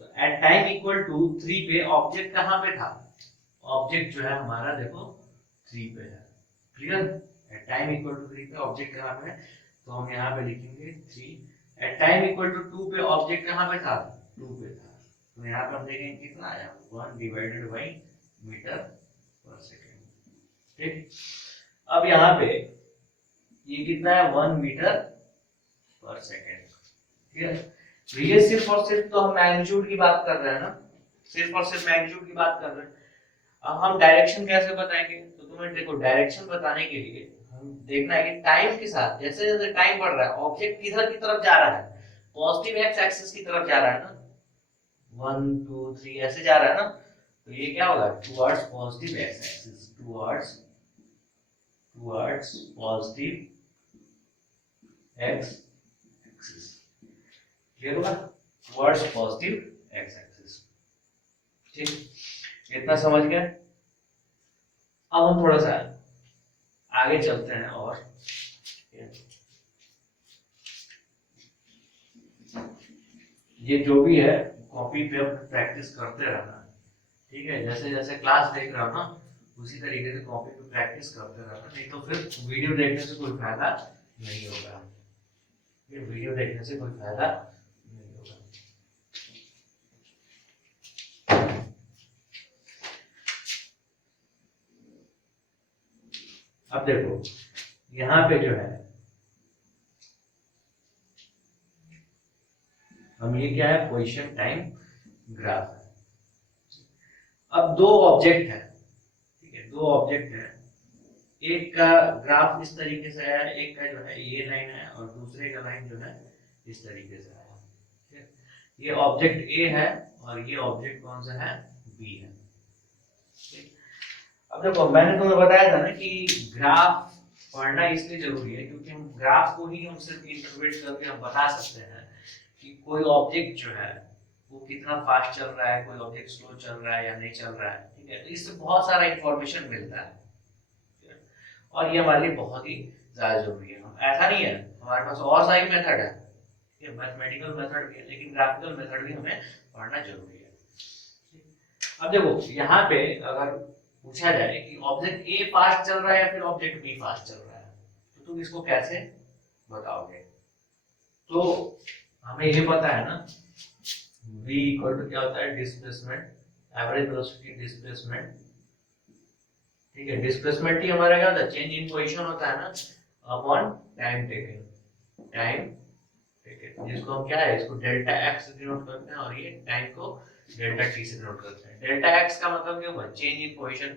तो एट टाइम इक्वल टू 3 पे ऑब्जेक्ट कहाँ पे था, ऑब्जेक्ट जो है हमारा देखो 3 पे है। Clear, at time equal to 3 पे ऑब्जेक्ट कहाँ पे है, तो हम यहाँ पे लिखेंगे 3। एट टाइम इक्वल टू 2 पे ऑब्जेक्ट कहाँ पे था, 2 पे था। तो यहाँ पे हम देखेंगे कितना आया, 1 डिवाइडेड बाई मीटर पर सेकेंड। ठीक, अब यहाँ पे ये कितना है, 1 मीटर पर सेकेंड। ठीक है, तो ये सिर्फ और सिर्फ तो हम मैग्नीट्यूड की बात कर रहे हैं ना, सिर्फ और सिर्फ मैग्नीट्यूड की बात कर रहे हैं। अब हम डायरेक्शन कैसे बताएंगे, तो तुम्हें देखो डायरेक्शन बताने के लिए हम देखना है कि टाइम के साथ जैसे जैसे टाइम बढ़ रहा है ऑब्जेक्ट किधर की तरफ जा रहा है, पॉजिटिव एक्स एक्सिस की तरफ जा रहा है ना, 1 2 3 ऐसे जा रहा है ना, तो ये क्या होगा, towards positive x axis, towards positive x axis. Clear होगा, टुवर्ड्स पॉजिटिव एक्स एक्सिस। ठीक, इतना समझ गए। अब हम थोड़ा सा आगे चलते हैं और ये जो भी है कॉपी पे प्रैक्टिस करते रहना। ठीक है, जैसे जैसे क्लास देख रहा हो ना, उसी तरीके से कॉपी पे प्रैक्टिस करते रहना, नहीं तो फिर वीडियो देखने से कोई फायदा नहीं होगा। ये वीडियो देखने से कोई फायदा नहीं होगा। अब देखो यहाँ पे जो है हम ये क्या है, पोजीशन टाइम ग्राफ है। अब दो ऑब्जेक्ट है, ठीक है, दो ऑब्जेक्ट है, एक का ग्राफ इस तरीके से है, एक का जो है ये लाइन है और दूसरे का लाइन जो है इस तरीके से है। ये ऑब्जेक्ट ए है और ये ऑब्जेक्ट कौन सा है, बी है। अब देखो मैंने तुम्हें बताया था ना कि ग्राफ पढ़ना इसलिए जरूरी है क्योंकि हम ग्राफ को ही हम सिर्फ इंटरप्रेट करके हम बता सकते हैं कि कोई ऑब्जेक्ट जो है वो कितना फास्ट चल रहा है, कोई ऑब्जेक्ट स्लो चल रहा है या नहीं चल रहा है। ठीक है, तो इससे बहुत सारा इंफॉर्मेशन मिलता है और ये हमारे लिए बहुत ही ज्यादा जरूरी है। हम ऐसा नहीं है, हमारे पास और सारी मेथड है, ये मैथमेटिकल मेथड भी है, लेकिन ग्राफिकल मेथड भी हमें पढ़ना जरूरी है। अब देखो यहाँ पे अगर पूछा जाए कि ऑब्जेक्ट ए फास्ट चल रहा है या फिर ऑब्जेक्ट बी फास्ट चल रहा है, तो तुम इसको कैसे बताओगे। तो हमें ये पता है ना, v इक्वल टू क्या होता है, डिस्प्लेसमेंट, एवरेज वेलोसिटी डिस्प्लेसमेंट। ठीक है, डिस्प्लेसमेंट ही हमारा क्या होता है, चेंज इन पोजीशन होता है ना, upon time taken, time taken, जिसको हम क्या है, इसको डेल्टा x से डिनोट करते हैं और ये टाइम को डेल्टा t से डिनोट करते हैं। डेल्टा x का मतलब क्या हुआ, चेंज इन पोजीशन,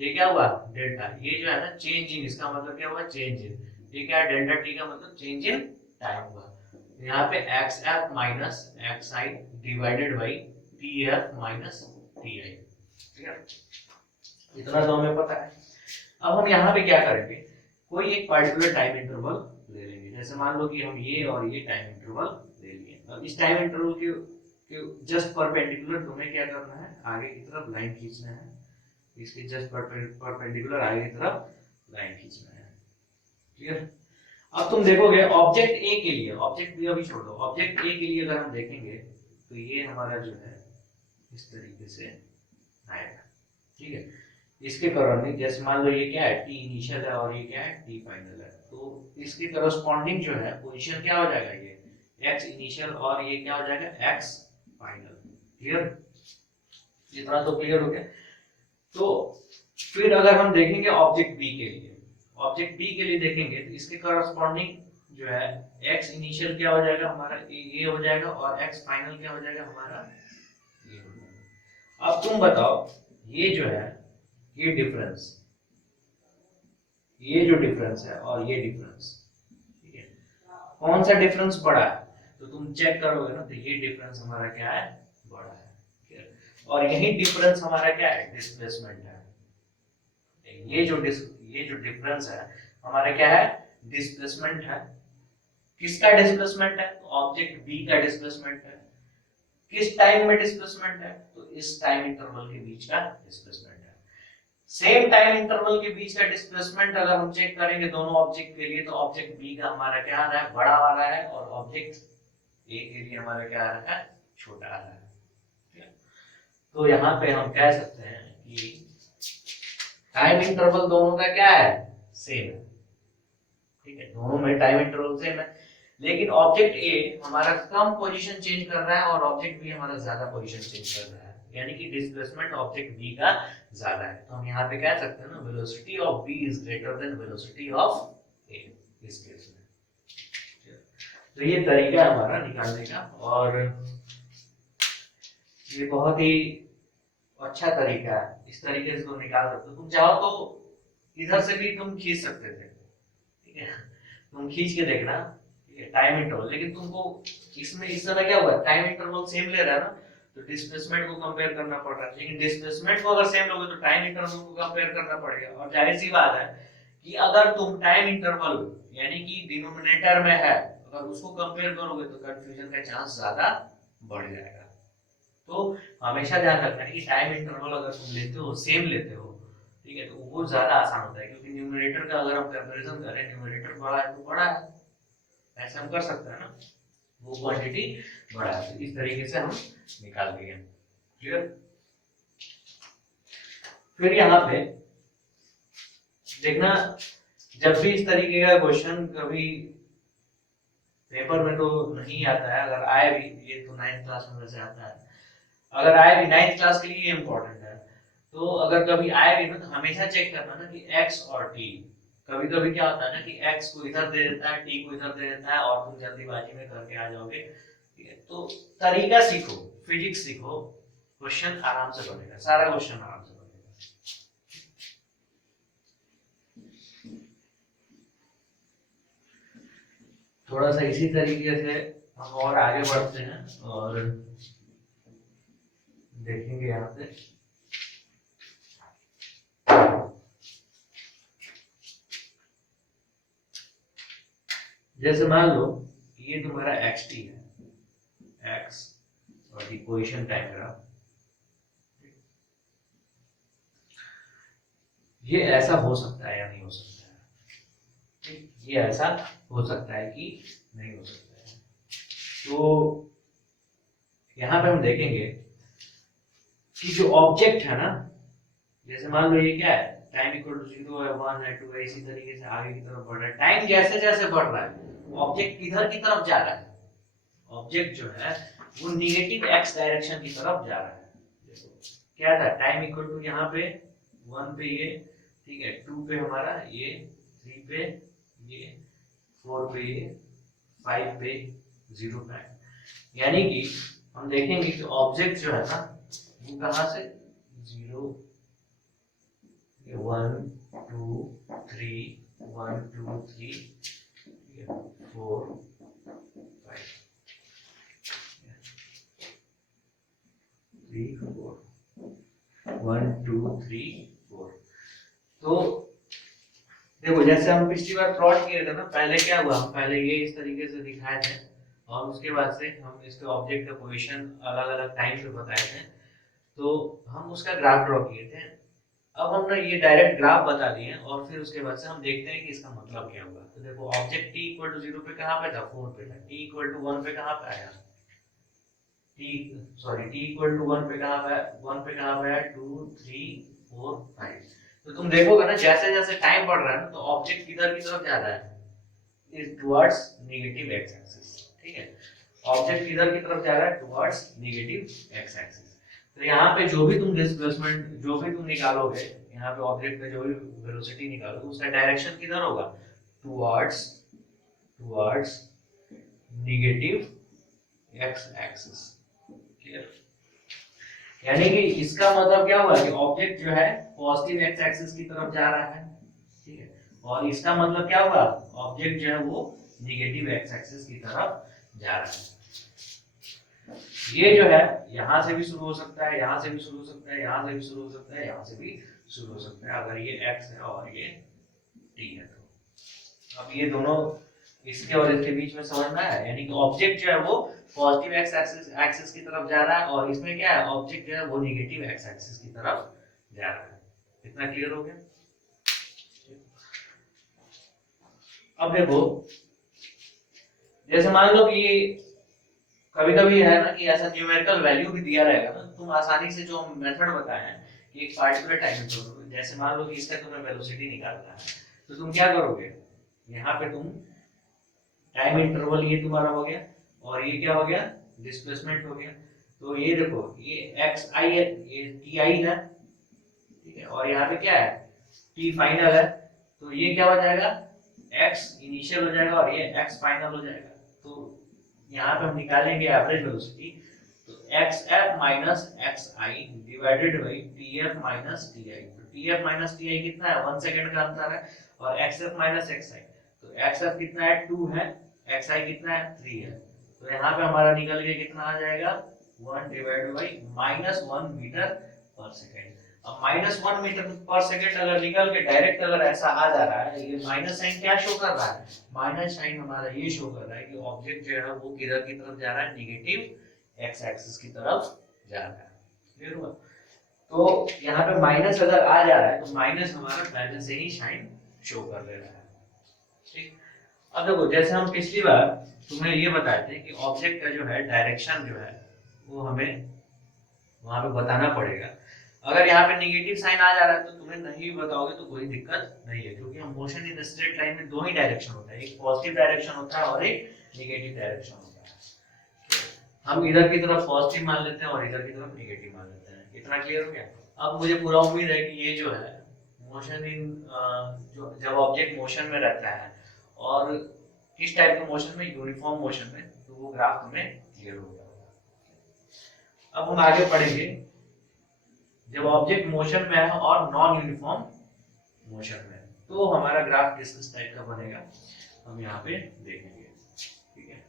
ये क्या हुआ डेल्टा, ये जो है ना चेंज इन, इसका मतलब क्या हुआ, चेंज इन, ये क्या है डेल्टा t का मतलब चेंज इन टाइम हुआ। यहाँ पे xf minus xi divided by tf minus ti। ठीक है, इतना तो हमें पता है। अब हम यहाँ पे क्या करेंगे, कोई एक पर्टिकुलर टाइम इंटरवल ले लेंगे, जैसे मान लो कि हम ये और ये टाइम इंटरवल ले लिए। अब इस टाइम इंटरवल के जस्ट परपेंडिकुलर तुम्हें क्या करना है, आगे की तरफ लाइन खींचना है, इसके जस्ट परपेंडिकुलर आगे की तरफ लाइन खींचना है। क्लियर। अब तुम देखोगे ऑब्जेक्ट ए के लिए, ऑब्जेक्ट बी अभी छोड़ दो, ऑब्जेक्ट ए के लिए अगर हम देखेंगे तो ये हमारा जो है इस तरीके से आएगा। ठीक है, इसके करस्पॉन्डिंग जैसे मान लो ये क्या है, टी इनिशियल है और ये क्या है, टी फाइनल है, तो इसके करस्पॉन्डिंग जो है पोजीशन क्या हो जाएगा, ये एक्स इनिशियल और ये क्या हो जाएगा, एक्स फाइनल। क्लियर, इतना तो क्लियर हो गया। तो फिर अगर हम देखेंगे ऑब्जेक्ट बी के लिए, ऑब्जेक्ट बी के लिए देखेंगे तो इसके करस्पॉन्डिंग जो है x इनिशियल क्या हो जाएगा हमारा ये हो जाएगा, और x फाइनल क्या हो जाएगा हमारा ये हो जाएगा। अब तुम बताओ ये जो है ये डिफरेंस, ये जो डिफरेंस है और ये डिफरेंस, ठीक है, कौन सा डिफरेंस बड़ा है? तो तुम चेक करोगे ना तो ये डिफरेंस हमारा क्या है बड़ा है, ठीक है? और यही डिफरेंस हमारा क्या है डिस्प्लेसमेंट है। ये जो डिफरेंस है हमारा क्या है डिस्प्लेसमेंट है। किसका डिस्प्लेसमेंट है? तो ऑब्जेक्ट बी का डिस्प्लेसमेंट है। किस टाइम में डिस्प्लेसमेंट है? तो इस टाइम इंटरवल के बीच का डिस्प्लेसमेंट है। सेम टाइम इंटरवल के बीच का डिस्प्लेसमेंट अगर हम चेक करेंगे दोनों ऑब्जेक्ट के लिए तो ऑब्जेक्ट बी का हमारा क्या आ रहा है बड़ा आ रहा है, और ऑब्जेक्ट ए के लिए हमारा क्या आ रहा है छोटा आ रहा है, ठीक है? तो यहाँ पे हम कह सकते हैं कि टाइम इंटरवल दोनों का क्या है सेम है, ठीक है, दोनों में टाइम इंटरवल सेम है, लेकिन ऑब्जेक्ट ए हमारा कम पोजीशन चेंज कर रहा है और ऑब्जेक्ट बी हमारा ज्यादा पोजीशन चेंज कर रहा है, यानी कि डिस्प्लेसमेंट ऑब्जेक्ट बी का ज्यादा है। तो हम यहाँ पे कह सकते हैं ना velocity of B is greater than velocity of A इस केस में। तो ये तरीका है हमारा निकालने का, और ये बहुत ही अच्छा तरीका है, इस तरीके से तुम निकाल सकते हो। तुम चाहो तो इधर से भी तुम खींच सकते थे, ठीक है, तुम खींच के देखना, ठीक है, टाइम इंटरवल, लेकिन तुमको इसमें इस तरह क्या हुआ टाइम इंटरवल सेम ले रहा है ना, तो डिस्प्लेसमेंट को कंपेयर करना पड़ रहा है, लेकिन डिस्प्लेसमेंट को अगर सेम लोगे तो टाइम इंटरवल को कंपेयर करना पड़ेगा। और जाहिर सी बात है कि अगर तुम टाइम इंटरवल यानी कि डिनोमिनेटर में है अगर उसको कंपेयर करोगे तो कंफ्यूजन का चांस ज्यादा बढ़ जाएगा। तो हमेशा ध्यान रखना है कि टाइम इंटरवल अगर तुम लेते हो सेम लेते हो, ठीक है, तो वो ज्यादा आसान होता है, क्योंकि न्यूमरेटर का अगर हम कंपैरिजन करें न्यूमरेटर बड़ा है तो बड़ा है, ऐसे हम कर सकते हैं ना, वो क्वांटिटी बड़ा है, तो इस तरीके से हम निकाल देंगे। क्लियर? फिर यहाँ पे देखना जब भी इस तरीके का क्वेश्चन कभी पेपर में तो नहीं आता है, अगर आए भी, ये तो 9th क्लास में वैसे आता है, अगर आए भी 9th क्लास के लिए इम्पोर्टेंट है, तो अगर कभी आए भी ना तो हमेशा चेक करना ना कि x और t, कभी कभी क्या होता है ना कि x को इधर दे देता है t को इधर दे देता है और तुम जल्दीबाजी में करके आ जाओगे, ठीक है? तो तरीका सीखो, फिजिक्स सीखो, क्वेश्चन आराम से बनेगा, सारा क्वेश्चन आराम से बनेगा। थोड़ा सा इसी तरीके से हम और आगे बढ़ते हैं और देखेंगे यहाँ पे जैसे मान लो ये तुम्हारा xt है, x और दी पोजीशन टाइम ग्राफ, ये ऐसा हो सकता है या नहीं हो सकता है, ये ऐसा हो सकता है कि नहीं हो सकता है। तो यहाँ पे हम देखेंगे कि जो ऑब्जेक्ट है ना, जैसे मान लो ये क्या है टाइम इक्वल टू 0 है 1 है 2 है, इसी तरीके से आगे की तरफ बढ़ रहा है, टाइम जैसे जैसे बढ़ रहा है ऑब्जेक्ट किधर की तरफ जा रहा है, ऑब्जेक्ट जो है वो निगेटिव x डायरेक्शन की तरफ जा रहा है। देखो क्या था टाइम इक्वल टू यहाँ पे 1 पे ये, ठीक है, 2 पे हमारा ये, 3 पे ये, 4 पे ये, 5 पे 0 पे, यानी कि हम देखेंगे कि ऑब्जेक्ट जो है ना वो कहाँ से 0 1 2 3 1 2 3 4 5 3 4 1 2 3 4। तो देखो जैसे हम पिछली बार प्लॉट किए थे ना, पहले क्या हुआ, हम पहले ये इस तरीके से दिखाए थे और उसके बाद से हम इसके ऑब्जेक्ट का पोजीशन अलग अलग टाइम पे बताए थे, तो हम उसका ग्राफ ड्रॉ किए थे। अब हमने ये डायरेक्ट ग्राफ बता दिए और फिर उसके बाद से हम देखते हैं कि इसका मतलब क्या होगा। तो देखो ऑब्जेक्ट t इक्वल टू 0 पे कहाँ पे था 4 पे था, t इक्वल टू 1 पे कहाँ पे आया t इक्वल टू 1 पे कहाँ पे 1 पे कहाँ पे आया 2 3 4 5। तो तुम देखोगे ना जैसे जैसे टाइम बढ़ रहा है ना तो ऑब्जेक्ट किधर की तरफ जा रहा है is towards negative x axis, ठीक है, ऑब्जेक्ट किधर की तरफ जा रहा है टुवर्ड्स नेगेटिव x एक्सिस। तो यहाँ पे जो भी तुम डिस्प्लेसमेंट जो भी तुम निकालोगे यहाँ पे ऑब्जेक्ट का जो भी वेलोसिटी निकालो तो उसका डायरेक्शन किधर होगा, towards towards negative x axis. Clear? यानी कि इसका मतलब क्या हुआ कि ऑब्जेक्ट जो है पॉजिटिव एक्स एक्सिस की तरफ जा रहा है, ठीक है, और इसका मतलब क्या हुआ, ऑब्जेक्ट जो है वो नेगेटिव एक्स एक्सिस की तरफ जा रहा है। ये जो है यहां से भी शुरू हो सकता है, यहां से भी शुरू हो सकता है, यहां से भी शुरू हो सकता है, यहां से भी शुरू हो सकता है, अगर ये x है और ये t है तो। अब ये दोनों इसके और इसके बीच में समझना है, यानी कि ऑब्जेक्ट जो है वो पॉजिटिव एक्स एक्सिस की तरफ जा रहा है और इसमें क्या है, ऑब्जेक्ट जो है वो नेगेटिव एक्स एक्सिस की तरफ जा रहा है। इतना क्लियर हो गया? अब देखो, जैसे मान लो कि कभी कभी है ना कि ऐसा न्यूमेरिकल वैल्यू भी दिया रहेगा ना, तुम आसानी से जो मेथड बताए हैं कि एक पार्टिकुलर टाइम इंटरवल, जैसे मान लो कि इसका तुम्हें वेलोसिटी निकालना है, तो तुम क्या करोगे, यहाँ पे तुम टाइम इंटरवल ये तुम्हारा हो गया और ये क्या हो गया, डिस्प्लेसमेंट हो गया। तो ये देखो ये एक्स आई है, ये टी आई है, ठीक है, और यहाँ पे क्या है, टी फाइनल है, तो ये क्या हो जाएगा, एक्स इनिशियल हो जाएगा और ये एक्स फाइनल हो जाएगा। तो यहाँ पे हम निकालेंगे एवरेज वेलोसिटी, तो x f minus x i divided by t f minus t i. तो t f minus t i कितना है, 1 सेकंड का अंतर है, और x f minus x i, तो एक्स एफ कितना है 2 है, एक्स आई कितना है 3 है, तो यहाँ पे हमारा निकल के कितना आ जाएगा, 1 डिवाइडेड बाई -1 मीटर पर सेकंड। अब -1 मीटर पर सेकंड अगर निकल के डायरेक्ट अगर ऐसा आ जा रहा है, ये माइनस साइन क्या शो कर रहा है, माइनस साइन हमारा ये शो कर रहा है कि ऑब्जेक्ट जो है वो किधर की तरफ जा रहा है, नेगेटिव एक्स एक्सिस की तरफ जा रहा है। क्लियर हुआ? तो यहाँ पे माइनस अगर आ जा रहा है तो माइनस हमारा पहले से ही साइन शो कर ले रहा है। ठीक, अब देखो जैसे हम पिछली बार तुम्हें ये बताए थे कि ऑब्जेक्ट का जो है डायरेक्शन जो है वो हमें वहां पे बताना पड़ेगा। अगर यहाँ पे नेगेटिव साइन आ जा रहा है तो तुम्हें नहीं बताओगे तो कोई दिक्कत नहीं है, क्योंकि हम मोशन इन स्ट्रेट लाइन में दो ही डायरेक्शन होता है, एक पॉजिटिव डायरेक्शन होता है और एक नेगेटिव डायरेक्शन होता है। हम इधर की तरफ पॉजिटिव मान लेते हैं और इधर की तरफ नेगेटिव मान लेते हैं। इतना क्लियर हो गया? अब मुझे पूरा उम्मीद है कि ये जो है मोशन इन जो जब ऑब्जेक्ट मोशन में रहता है और किस टाइप के मोशन में, यूनिफॉर्म मोशन में, तो वो ग्राफ हमें क्लियर हो गया। अब हम आगे पढ़ेंगे जब ऑब्जेक्ट मोशन में है और नॉन यूनिफॉर्म मोशन में, तो हमारा ग्राफ किस टाइप का बनेगा हम यहाँ पे देखेंगे। ठीक है,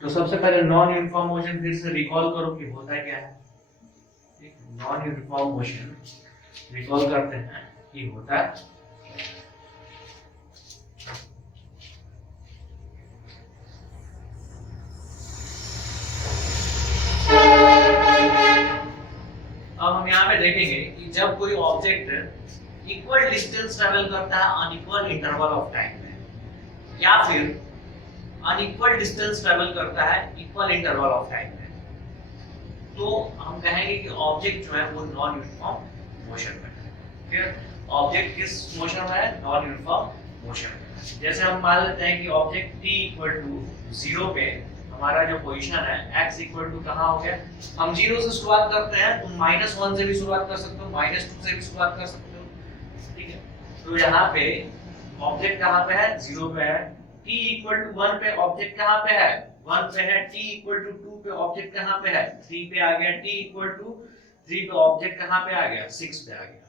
तो सबसे पहले नॉन यूनिफॉर्म मोशन फिर से रिकॉल करो कि होता क्या है। नॉन यूनिफॉर्म मोशन रिकॉल करते हैं कि होता है। अब हम यहाँ पे देखेंगे कि जब कोई ऑब्जेक्ट इक्वल डिस्टेंस ट्रेवल करता है अनइक्वल इंटरवल ऑफ टाइम में, या फिर अनइक्वल डिस्टेंस ट्रेवल करता है इक्वल इंटरवल ऑफ टाइम में, तो हम कहेंगे कि ऑब्जेक्ट जो है वो नॉन यूनिफॉर्म मोशन में है। फिर ऑब्जेक्ट किस मोशन में है, नॉन यूनिफॉर्म मोशन में। जैसे हम मान लेते हैं कि ऑब्जेक्ट t इक्वल टू 0 पे हमारा जो पोजीशन है x इक्वल टू कहाँ हो गया, हम 0 से शुरुआत करते हैं, तुम -1 से भी शुरुआत कर सकते हो, -2 से भी शुरुआत कर सकते हो। ठीक है, तो यहाँ पे ऑब्जेक्ट कहाँ पे है, 0 पे है। t इक्वल टू 1 पे ऑब्जेक्ट कहाँ पे है, 1 पे है। t इक्वल टू 2 पे ऑब्जेक्ट कहाँ पे है, 3 पे आ गया। t इक्वल टू 3 पे ऑब्जेक्ट कहाँ पे आ गया, 6 पे आ गया।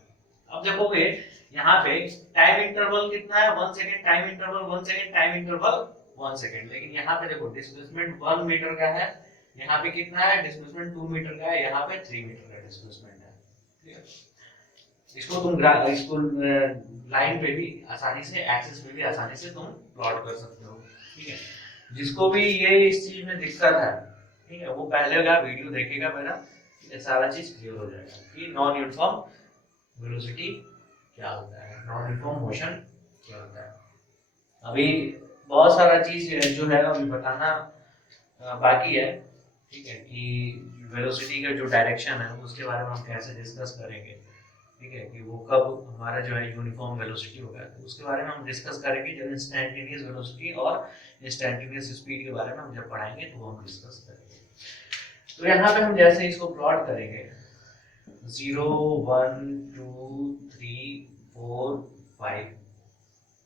अब देखोगे यहाँ पे टाइम इंटरवल कितना है, 1 second, time interval 1 second, time interval 1 second. लेकिन यहाँ पे देखो डिस्प्लेसमेंट 1 मीटर का है, यहाँ पे कितना है, डिस्प्लेसमेंट 2 मीटर का है, यहाँ पे 3 मीटर का डिस्प्लेसमेंट है। ठीक है, इसको तुम इसको लाइन पे भी आसानी से, एक्सिस पे भी आसानी से तुम प्लॉट कर सकते हो। ठीक है, जिसको भी ये इस चीज में दिक्कत है, ठीक है, वो पहले का वीडियो देखेगा मेरा, ये सारा चीज क्लियर हो जाएगा कि नॉन यूनिफॉर्म वेलोसिटी क्या होता है, नॉन यूनिफॉर्म मोशन क्या होता है। अभी बहुत सारा चीज जो है अभी बताना बाकी है। ठीक है, कि वेलोसिटी का जो डायरेक्शन है उसके बारे में हम कैसे डिस्कस करेंगे। ठीक है, कि वो कब हमारा जो है यूनिफॉर्म वेलोसिटी होगा, तो उसके बारे में हम डिस्कस करेंगे जब इंस्टैन्टेनियस वेलोसिटी और इंस्टैन्टेनियस स्पीड के बारे में हम जब पढ़ाएंगे तो वो हम डिस्कस करेंगे। तो यहाँ पे हम जैसे इसको प्लॉट करेंगे, 0 1 2 3 4 5,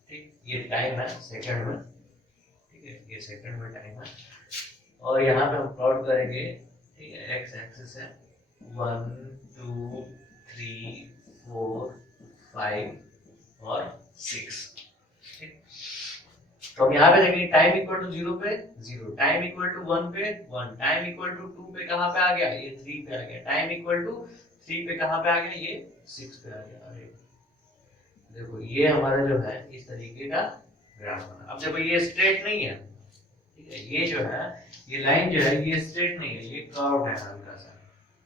ठीक, ये टाइम है सेकंड में, ठीक है, ये सेकंड में टाइम है। और यहाँ पे हम प्लॉट करेंगे, ठीक है, एक्स एक्सिस है 1 2 3 4 5 और 6, ठीक। तो हम यहाँ पे देखेंगे टाइम इक्वल टू 0 पे 0, टाइम इक्वल टू 1 पे 1, टाइम इक्वल टू 2 पे कहाँ पे आ गया, ये 3 पे आ गया, टाइम इक्वल टू 3 पे कहाँ पे आ गया, ये 6 पे आ गया। अरे देखो ये हमारा जो है इस तरीके का ग्राफ बना। अब देखो ये स्ट्रेट नहीं है, ठीक है, ये जो है ये लाइन जो है ये स्ट्रेट नहीं है, ये कर्व है हल्का सा,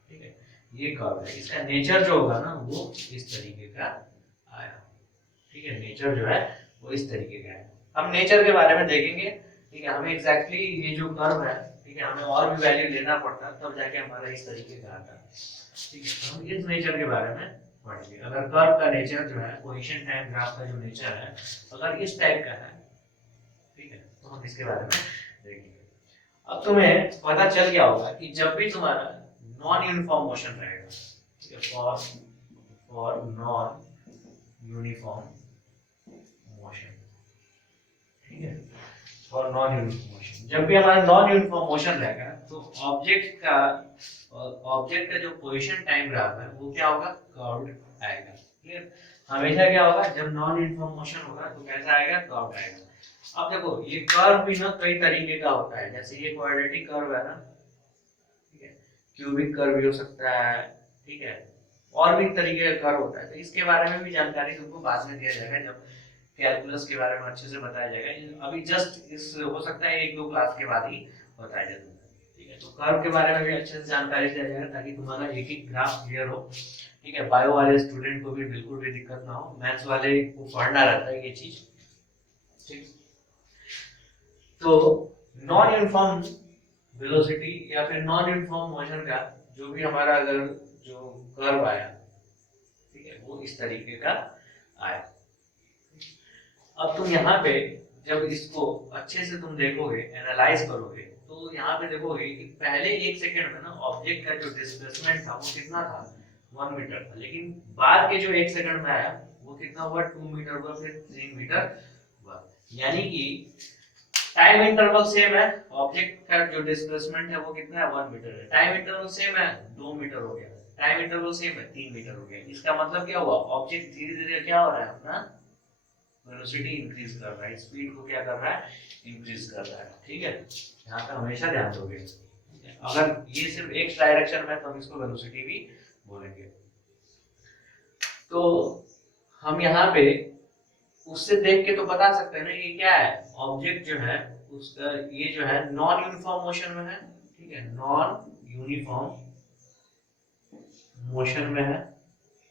ठीक है, ये कर्व है। इसका नेचर जो होगा ना वो इस तरीके का आया, ठीक है, नेचर जो है वो इस तरीके का है। हम नेचर के बारे में देखेंगे, ठीक है, हमें एग्जैक्टली ये जो कर्व है, ठीक है, हमें और भी वैल्यू लेना पड़ता है तब जाके हमारा इस तरीके का आता है, ठीक है। तो हम इस नेचर के बारे में पढ़ेंगे। अगर कर्व का नेचर जो है पोजीशन टाइम ग्राफ का जो नेचर है अगर इस टाइप का है, ठीक है, तो हम इसके बारे में देखेंगे। अब तुम्हें पता चल गया होगा कि जब भी तुम्हारा नॉन यूनिफॉर्म मोशन रहेगा, ठीक है, फॉर नॉन यूनिफॉर्म मोशन, ठीक है, फॉर नॉन यूनिफॉर्म मोशन, जब भी हमारा नॉन यूनिफॉर्म मोशन रहेगा तो ऑब्जेक्ट का जो पोजीशन टाइम ग्राफ है वो क्या होगा, कर्व्ड आएगा। क्लियर, हमेशा क्या होगा जब नॉन यूनिफॉर्म मोशन होगा तो कैसा आएगा, कर्व्ड आएगा। अब देखो ये कर्व भी ना कई तरीके का होता है, जैसे ये क्वाड्रेटिक कर्व है ना, ठीक है, क्यूबिक कर्व भी हो सकता है, ठीक है, और भी तरीके का कर्व होता है। तो इसके बारे में भी जानकारी तुमको बाद में दिया जाएगा जब कैलकुलस के बारे में अच्छे से बताया जाएगा। अभी जस्ट इस हो सकता है 1-2 क्लास के बाद ही बताया जाए, ठीक है। तो कर्व के बारे में भी अच्छे से जानकारी दिया जाएगा ताकि तुम्हारा एक एक ग्राफ क्लियर हो, ठीक है। बायो वाले स्टूडेंट को भी बिल्कुल भी दिक्कत ना हो, मैथ्स वाले को पढ़ना रहता है ये चीज, ठीक। तो नॉन यूनिफॉर्म वेलोसिटी या फिर नॉन यूनिफॉर्म मोशन का जो भी हमारा अगर जो कर्व आया, ठीक है, वो इस तरीके का आया। अब तुम यहाँ पे जब इसको अच्छे से तुम देखोगे, एनालाइज करोगे, तो यहाँ पे देखोगे कि पहले 1 सेकंड में ना ऑब्जेक्ट का जो डिस्प्लेसमेंट था वो कितना था, 1 मीटर था, लेकिन बाद के जो 1 सेकंड में आया वो कितना हुआ, 2 मीटर हुआ, फिर 3 मीटर हुआ। यानी कि टाइम इंटरवल सेम है, ऑब्जेक्ट का जो डिस्प्लेसमेंट है वो कितना है, 1 मीटर है, टाइम इंटरवल सेम है, 2 मीटर हो गया, टाइम इंटरवल सेम है, 3 मीटर हो गया। इसका मतलब क्या हुआ, ऑब्जेक्ट धीरे धीरे क्या हो रहा है, अपना वेलोसिटी इंक्रीज कर रहा है, स्पीड को क्या कर रहा है, इंक्रीज कर रहा है, ठीक है। यहाँ पे हमेशा ध्यान दोगे, अगर ये सिर्फ एक डायरेक्शन में तो हम इसको वेलोसिटी भी बोलेंगे। तो हम यहाँ पे उससे देख के तो बता सकते हैं ना ये क्या है, ऑब्जेक्ट जो है उसका ये जो है नॉन यूनिफॉर्म मोशन में है, ठीक है, नॉन यूनिफॉर्म मोशन में है,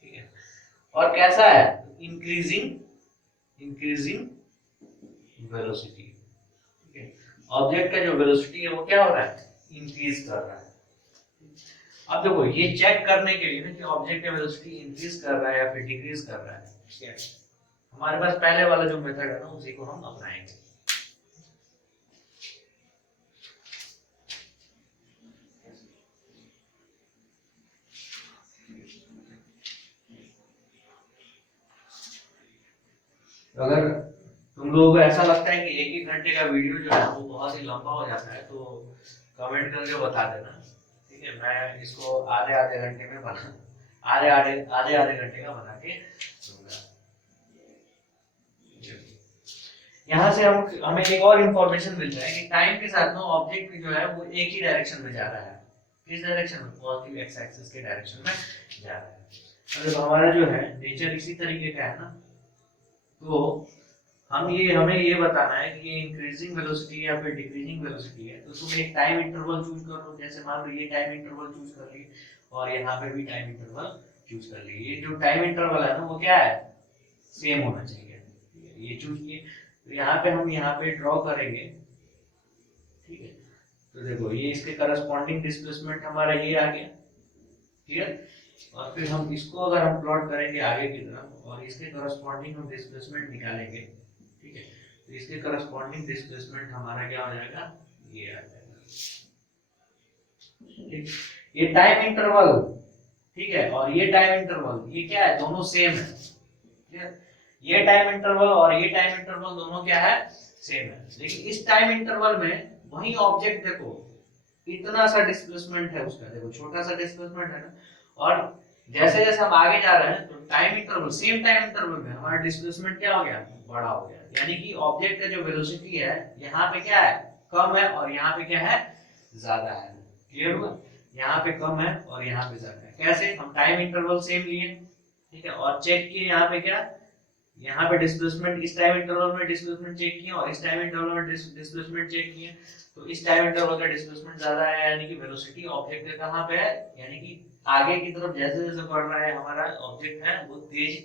ठीक है, और कैसा है, इंक्रीजिंग वेलोसिटी, ठीक है। ऑब्जेक्ट का जो वेलोसिटी है वो क्या हो रहा है, इंक्रीज कर रहा है। अब देखो ये चेक करने के लिए ना कि ऑब्जेक्ट का वेलोसिटी इंक्रीज कर रहा है या फिर डिक्रीज कर रहा है, ठीक है, हमारे पास पहले वाला जो मेथड है ना उसी को हम अपनाएंगे। अगर तुम लोगों को ऐसा लगता है कि 1-1 घंटे का वीडियो जो है वो बहुत ही लंबा हो जाता है तो कमेंट करके बता देना, ठीक है, मैं इसको आधे आधे घंटे में बना आधे आधे घंटे का बना के दूंगा। यहाँ से हमें एक और इंफॉर्मेशन मिल रहा है कि टाइम के साथ में ऑब्जेक्ट जो है वो एक ही डायरेक्शन में जा रहा है, किस डायरेक्शन में, पॉजिटिव एक्स एक्सिस के डायरेक्शन में जा रहा है। मतलब हमारा जो है नेचर इसी तरीके का है ना, तो हमें ये बताना है कि ये इंक्रीजिंग वेलोसिटी या फिर डिक्रीजिंग वेलोसिटी है, तो तुम एक टाइम इंटरवल चूज कर लो, जैसे मान लो ये टाइम इंटरवल चूज कर लिए और यहाँ पे भी टाइम इंटरवल चूज कर लिए। ये जो टाइम इंटरवल है ना वो क्या है, सेम होना चाहिए, ये चूज किए। तो यहाँ पे हम यहाँ पे ड्रॉ करेंगे, ठीक है, तो देखो ये इसके करस्पॉन्डिंग डिस्प्लेसमेंट हमारा ये आ गया, क्लियर। और फिर हम इसको अगर हम प्लॉट करेंगे आगे की तरफ और इसके करस्पॉन्डिंग हम डिस्प्लेसमेंट निकालेंगे, ठीक है, तो इसके करस्पॉन्डिंग डिस्प्लेसमेंट हमारा क्या हो जाएगा, ये आ जाएगा, ठीक। ये टाइम इंटरवल ठीक है, और ये टाइम इंटरवल ये क्या है, दोनों सेम है। क्लियर, ये टाइम इंटरवल और ये टाइम इंटरवल दोनों क्या है, सेम है। लेकिन इस टाइम इंटरवल में वही ऑब्जेक्ट देखो इतना सा डिस्प्लेसमेंट है उसका, देखो छोटा सा डिस्प्लेसमेंट है ना, और जैसे जैसे हम आगे जा रहे हैं तो time interval same time interval में हमारा डिस्प्लेसमेंट क्या हो गया, बड़ा हो गया। यानी कि ऑब्जेक्ट का जो वेलोसिटी है यहाँ पे क्या है, कम है, और यहाँ पे क्या है, ज्यादा है। क्लियर हुआ, यहाँ पे कम है और यहाँ पे ज्यादा है। कैसे, हम टाइम इंटरवल सेम लिए, ठीक है, और चेक किए यहाँ पे क्या, यहाँ पे डिस्प्लेसमेंट इस टाइम इंटरवल में डिस्प्लेसमेंट चेक किया और इस टाइम इंटरवल में डिस्प्लेसमेंट चेक किया, तो इस टाइम इंटरवल का डिस्प्लेसमेंट ज्यादा है, यानी कि वेलोसिटी ऑब्जेक्ट का कहां पे है, यानी कि आगे की तरफ जैसे जैसे बढ़ रहा है हमारा ऑब्जेक्ट है वो तेज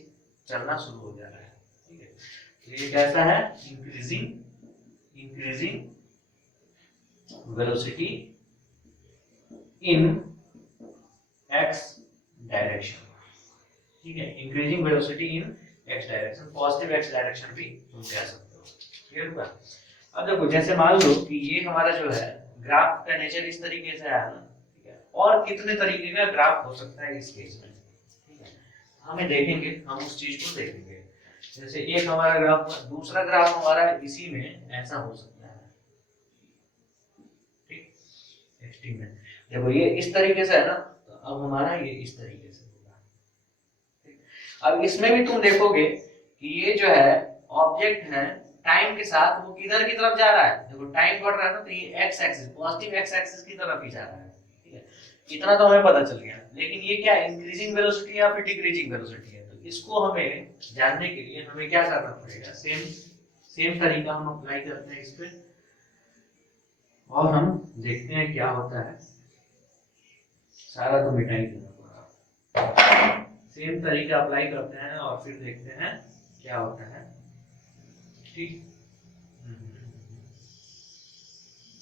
चलना शुरू हो जा रहा है। ठीक है, तो ये कैसा है, इंक्रीजिंग वेलोसिटी इन एक्स डायरेक्शन। ठीक है, इंक्रीजिंग वेलोसिटी इन x direction, positive x direction भी तुम कह सकते हो। क्लियर हुआ। अब देखो जैसे मान लो कि ये हमारा जो है ग्राफ का नेचर इस तरीके से आया ना, ठीक है, और कितने तरीके का ग्राफ हो सकता है इस केस में, ठीक है, हमें देखेंगे, हम उस चीज को देखेंगे। जैसे एक हमारा ग्राफ, दूसरा ग्राफ हमारा इसी में ऐसा हो सकता है, ठीक, एक्सट्रीम में देखो ये इस तरीके से है ना, तो अब हमारा ये इस तरीके से होगा। अब इसमें भी तुम देखोगे कि ये जो है ऑब्जेक्ट है टाइम के साथ वो किधर की तरफ जा रहा है, देखो टाइम बढ़ रहा है ना, तो ये x axis, positive x axis की तरफ ही जा रहा है। ठीक है, इतना तो हमें पता चल गया। लेकिन ये क्या इंक्रीजिंग वेलोसिटी या फिर डिक्रीजिंग वेलोसिटी है, तो इसको हमें जानने के लिए हमें क्या करना पड़ेगा, सेम तरीका हम अप्लाई करते हैं इस पे, और हम देखते हैं क्या होता है। सारा तो मिटा ही देना पड़ा, सेम तरीका अप्लाई करते हैं और फिर देखते हैं क्या होता है। ठीक,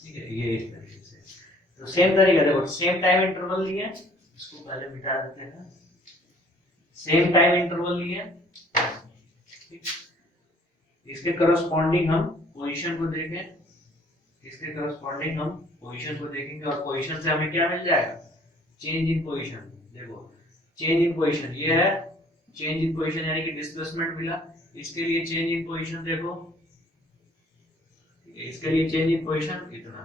ठीक है, ये इस तरीके से, तो सेम तरीका देखो, सेम टाइम इंटरवल लिए, इसको पहले मिटा देते हैं, सेम टाइम इंटरवल लिए, ठीक, इसके करस्पॉन्डिंग हम पोजीशन को देखें, इसके करस्पॉन्डिंग हम पोजीशन को देखेंगे, और पोजीशन से हमें क्या मिल जाएगा, चेंज इन पोजीशन। देखो चेंज इन पोजीशन ये है, चेंज इन पोजीशन यानी कि डिस्प्लेसमेंट मिला, इसके लिए चेंज इन पोजीशन देखो, इसके लिए चेंज इन पोजीशन इतना,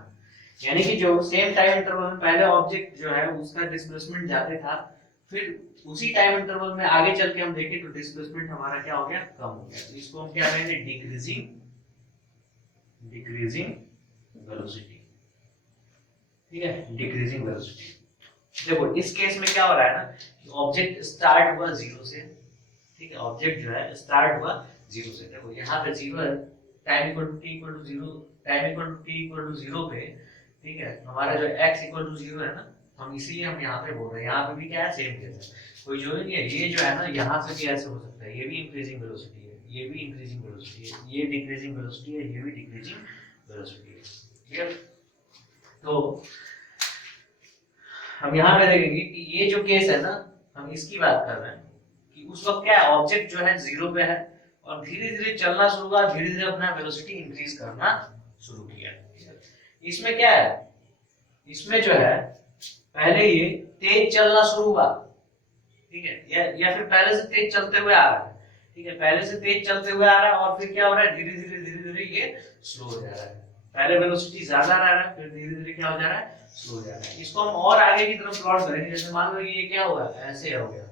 यानी कि जो सेम टाइम इंटरवल में पहले ऑब्जेक्ट जो है उसका डिस्प्लेसमेंट ज्यादा था, फिर उसी टाइम इंटरवल में आगे चल के हम देखें तो डिस्प्लेसमेंट हमारा क्या हो गया, कम हो गया। तो इसको हम क्या कहेंगे, डिक्रीजिंग वेलोसिटी। ठीक है, डिक्रीजिंग वेलोसिटी। देखो इस केस में क्या हो रहा है ना, कि ऑब्जेक्ट स्टार्ट हुआ जीरो से, ठीक है, ऑब्जेक्ट जो है स्टार्ट हुआ जीरो से, देखो यहाँ पे जीरो है, time equal to T equal to zero, time equal to T equal to zero पे, ठीक है, हमारा जो x इक्वल टू जीरो है ना, हम इसीलिए हम यहाँ पे बोल रहे हैं, यहाँ पे भी क्या है, सेम केस है, कोई जरूरी नहीं है। ये जो है ना यहाँ से भी ऐसे हो सकता है, ये भी इंक्रीजिंग वेलोसिटी है, ये भी इंक्रीजिंग वेलोसिटी है, ये डिक्रीजिंग वेलोसिटी है, ये भी डिक्रीजिंग वेलोसिटी है। क्लियर, तो हम यहाँ पे देखेंगे कि ये जो केस है ना, हम इसकी बात कर रहे हैं कि उस वक्त क्या है, ऑब्जेक्ट जो है जीरो पे है और धीरे धीरे चलना शुरू हुआ, धीरे धीरे अपना वेलोसिटी इंक्रीज करना शुरू किया। इसमें क्या है, इसमें जो है पहले ये तेज चलना शुरू हुआ, ठीक है, या फिर पहले से तेज चलते हुए आ रहा है, ठीक है, पहले से तेज चलते हुए आ रहा है और फिर क्या हो रहा है, धीरे धीरे ये स्लो हो जा रहा है। पहले वेलोसिटी ज्यादा रह रहा है, फिर धीरे धीरे क्या हो जा रहा है, स्लो हो जा रहा है। इसको हम और आगे की तरफ प्लॉट करेंगे, जैसे मान लो ये क्या हुआ, ऐसे हो गया,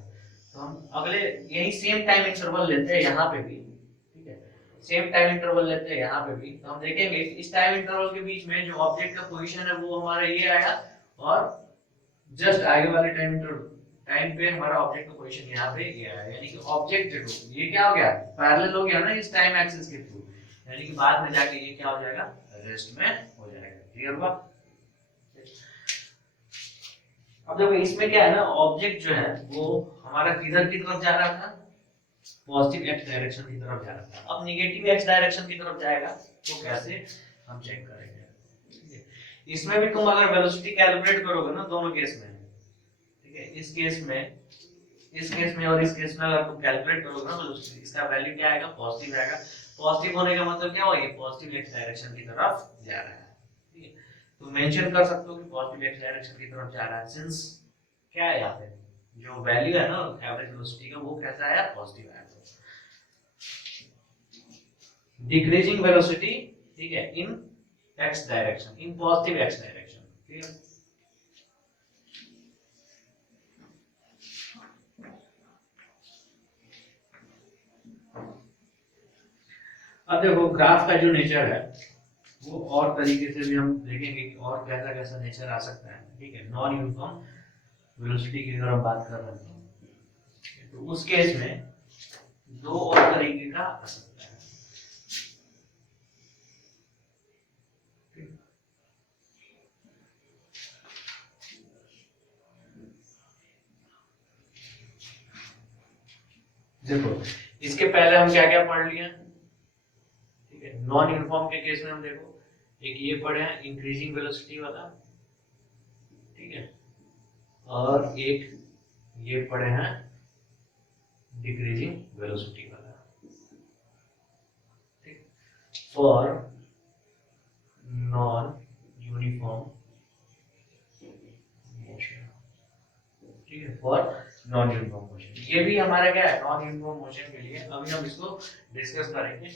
तो हम अगले यही सेम टाइम इंटरवल लेते हैं यहाँ पे भी, ठीक है, सेम टाइम इंटरवल लेते हैं यहाँ पे भी, तो हम देखेंगे इस टाइम इंटरवल के बीच में जो ऑब्जेक्ट का पोजीशन है वो हमारा ये आया, और जस्ट आगे वाले टाइम इंटरवल टाइम पे हमारा ऑब्जेक्ट का पोजीशन यहाँ पे ये आया, यानी कि ऑब्जेक्ट देखो ये क्या हो गया, पैरेलल हो गया ना इस टाइम एक्सिस के थ्रू, यानी कि बाद में जाके ये क्या हो जाएगा, रेस्ट में हो जाएगा। क्लियर हुआ। अब देखो इसमें क्या है ना, ऑब्जेक्ट जो है वो हमारा किधर की तरफ जा रहा था, पॉजिटिव एक्स डायरेक्शन की तरफ जा रहा था, अब नेगेटिव एक्स डायरेक्शन की तरफ जाएगा, तो कैसे हम चेक करेंगे। ठीक है, इसमें भी तुम अगर वेलोसिटी कैलकुलेट करोगे ना दोनों केस में, ठीक है, इस केस में और इस केस में अगर तुम कैलकुलेट करोगे ना वेलोसिटी, इसका वैल्यू क्या आएगा, पॉजिटिव आएगा। पॉजिटिव होने का मतलब क्या हुआ, ये पॉजिटिव एक्स डायरेक्शन की तरफ जा रहा है। ठीक है, तो मेंशन कर सकते हो कि पॉजिटिव एक्स डायरेक्शन की तरफ जा रहा है, सिंस क्या है यहाँ पे जो वैल्यू है ना एवरेज वेलोसिटी का वो कैसा है, पॉजिटिव है। डिक्रीजिंग वेलोसिटी, ठीक है, in x direction, in positive x direction, ठीक है। अब देखो ग्राफ का जो नेचर है वो और तरीके से भी हम देखेंगे कि और कैसा कैसा नेचर आ सकता है, ठीक है। नॉन यूनिफॉर्म वेलोसिटी की अगर हम बात कर रहे हैं तो उस केस में दो और तरीके का आ सकता है। देखो इसके पहले हम क्या क्या पढ़ लिए, ठीक है। नॉन यूनिफॉर्म के केस में हम देखो एक ये पढ़े हैं इंक्रीजिंग वेलोसिटी वाला, ठीक है, और एक ये पढ़े हैं डिक्रीजिंग वेलोसिटी वाला, ठीक। फॉर नॉन यूनिफॉर्म मोशन, ठीक है, फॉर नॉन यूनिफॉर्म मोशन। ये भी हमारा क्या है, नॉन यूनिफॉर्म मोशन के लिए। अभी हम इसको डिस्कस करेंगे।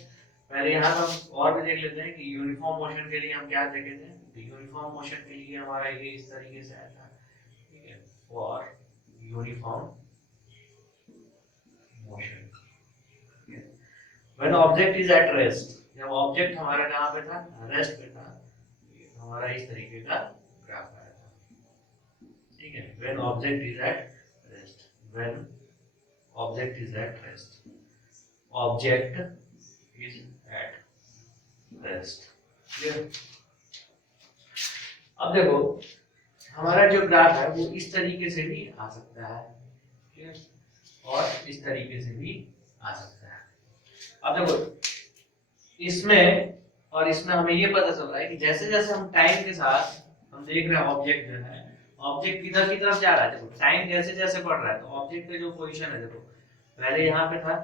पहले यहाँ हम और भी देख लेते हैं कि यूनिफॉर्म मोशन के लिए हम क्या देखे थे। तो यूनिफॉर्म मोशन के लिए हमारा ये इस तरीके से आया था, ठीक है, for uniform motion when object is at rest. जब ऑब्जेक्ट हमारा कहाँ पे था, रेस्ट पे था, हमारा इस तरीके का ग्राफ आया था, ठीक है। When object is at rest, when object is at rest, object is at rest, clear. अब देखो हमारा जो ग्राफ है वो इस तरीके से भी आ सकता है, क्लियर, और इस तरीके से भी आ सकता है। अब देखो इसमें और इसमें हमें ये पता चल रहा है कि जैसे जैसे हम टाइम के साथ हम देख रहे हैं ऑब्जेक्ट जो है, ऑब्जेक्ट किधर की तरफ जा रहा है। देखो टाइम जैसे जैसे बढ़ रहा है तो ऑब्जेक्ट का जो पोजीशन है, देखो पहले यहाँ पे था,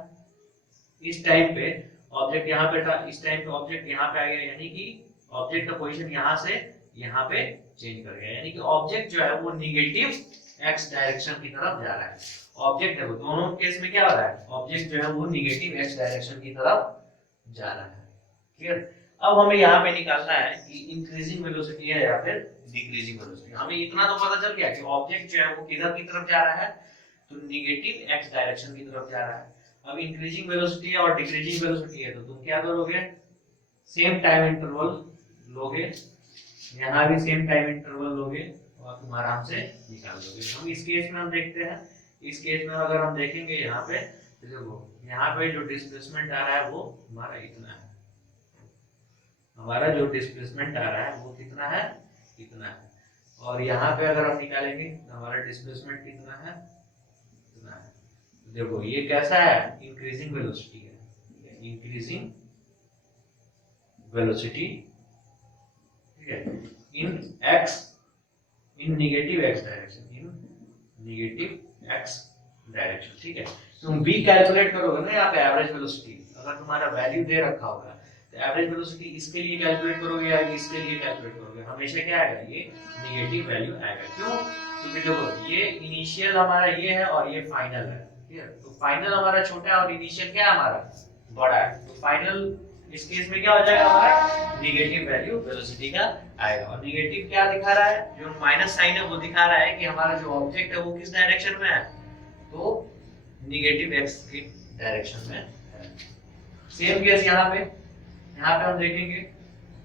इस टाइम पे ऑब्जेक्ट यहाँ पे था, इस टाइम पे ऑब्जेक्ट यहाँ पे आ गया, यानी कि ऑब्जेक्ट का पोजीशन यहाँ से यहाँ पे चेंज कर गया, यानी कि ऑब्जेक्ट जो है वो निगेटिव एक्स डायरेक्शन की तरफ जा रहा है। ऑब्जेक्ट देखो दोनों केस में क्या हो रहा है, ऑब्जेक्ट जो है वो निगेटिव एक्स डायरेक्शन की तरफ जा रहा है, क्लियर। अब हमें यहाँ पे निकालना है कि इंक्रीजिंग वेलोसिटी है या फिर डिक्रीजिंग वेलोसिटी। हमें इतना तो पता चल गया कि ऑब्जेक्ट जो है वो किधर की तरफ जा रहा है, तो निगेटिव एक्स डायरेक्शन की तरफ जा रहा है। अब इंक्रीजिंग वेलोसिटी है और डिक्रीजिंग वेलोसिटी है तो तुम क्या करोगे, सेम टाइम इंटरवल लोगे, यहाँ भी सेम टाइम इंटरवल लोगे और तुम आराम से निकाल दोगे। हम इस केस में हम देखते हैं, इस केस में अगर हम देखेंगे यहाँ पे तो देखो यहाँ पे जो डिस्प्लेसमेंट आ रहा है वो हमारा इतना है, हमारा जो डिस्प्लेसमेंट आ रहा है वो कितना है, इतना है। और यहाँ पे अगर हम निकालेंगे तो हमारा डिस्प्लेसमेंट कितना है, इतना है। देखो ये कैसा है, इंक्रीजिंग वेलोसिटी है, इंक्रीजिंग वेलोसिटी, ठीक है, in x, in negative x direction, in negative x direction, ठीक है। तुम v कैलकुलेट करोगे ना यहाँ पे एवरेज वेलोसिटी, अगर तुम्हारा वैल्यू दे रखा होगा तो एवरेज वेलोसिटी इसके लिए कैलकुलेट करोगे या इसके लिए कैलकुलेट करोगे, हमेशा क्या आएगा, ये नेगेटिव वैल्यू आएगा। क्यों, क्योंकि देखो ये इनिशियल हमारा ये है और ये फाइनल है, ठीक है। तो फाइनल हमारा छोटा है और इनिशियल क्या है हमारा बड़ा है, तो फाइनल इस केस में क्या हो जाएगा हमारा नेगेटिव वैल्यू वेलोसिटी का आएगा। और नेगेटिव क्या दिखा रहा है, जो माइनस साइन है वो दिखा रहा है कि हमारा जो ऑब्जेक्ट है वो किस डायरेक्शन में है, तो नेगेटिव एक्स की डायरेक्शन में है। सेम केस यहाँ पे हम देखेंगे,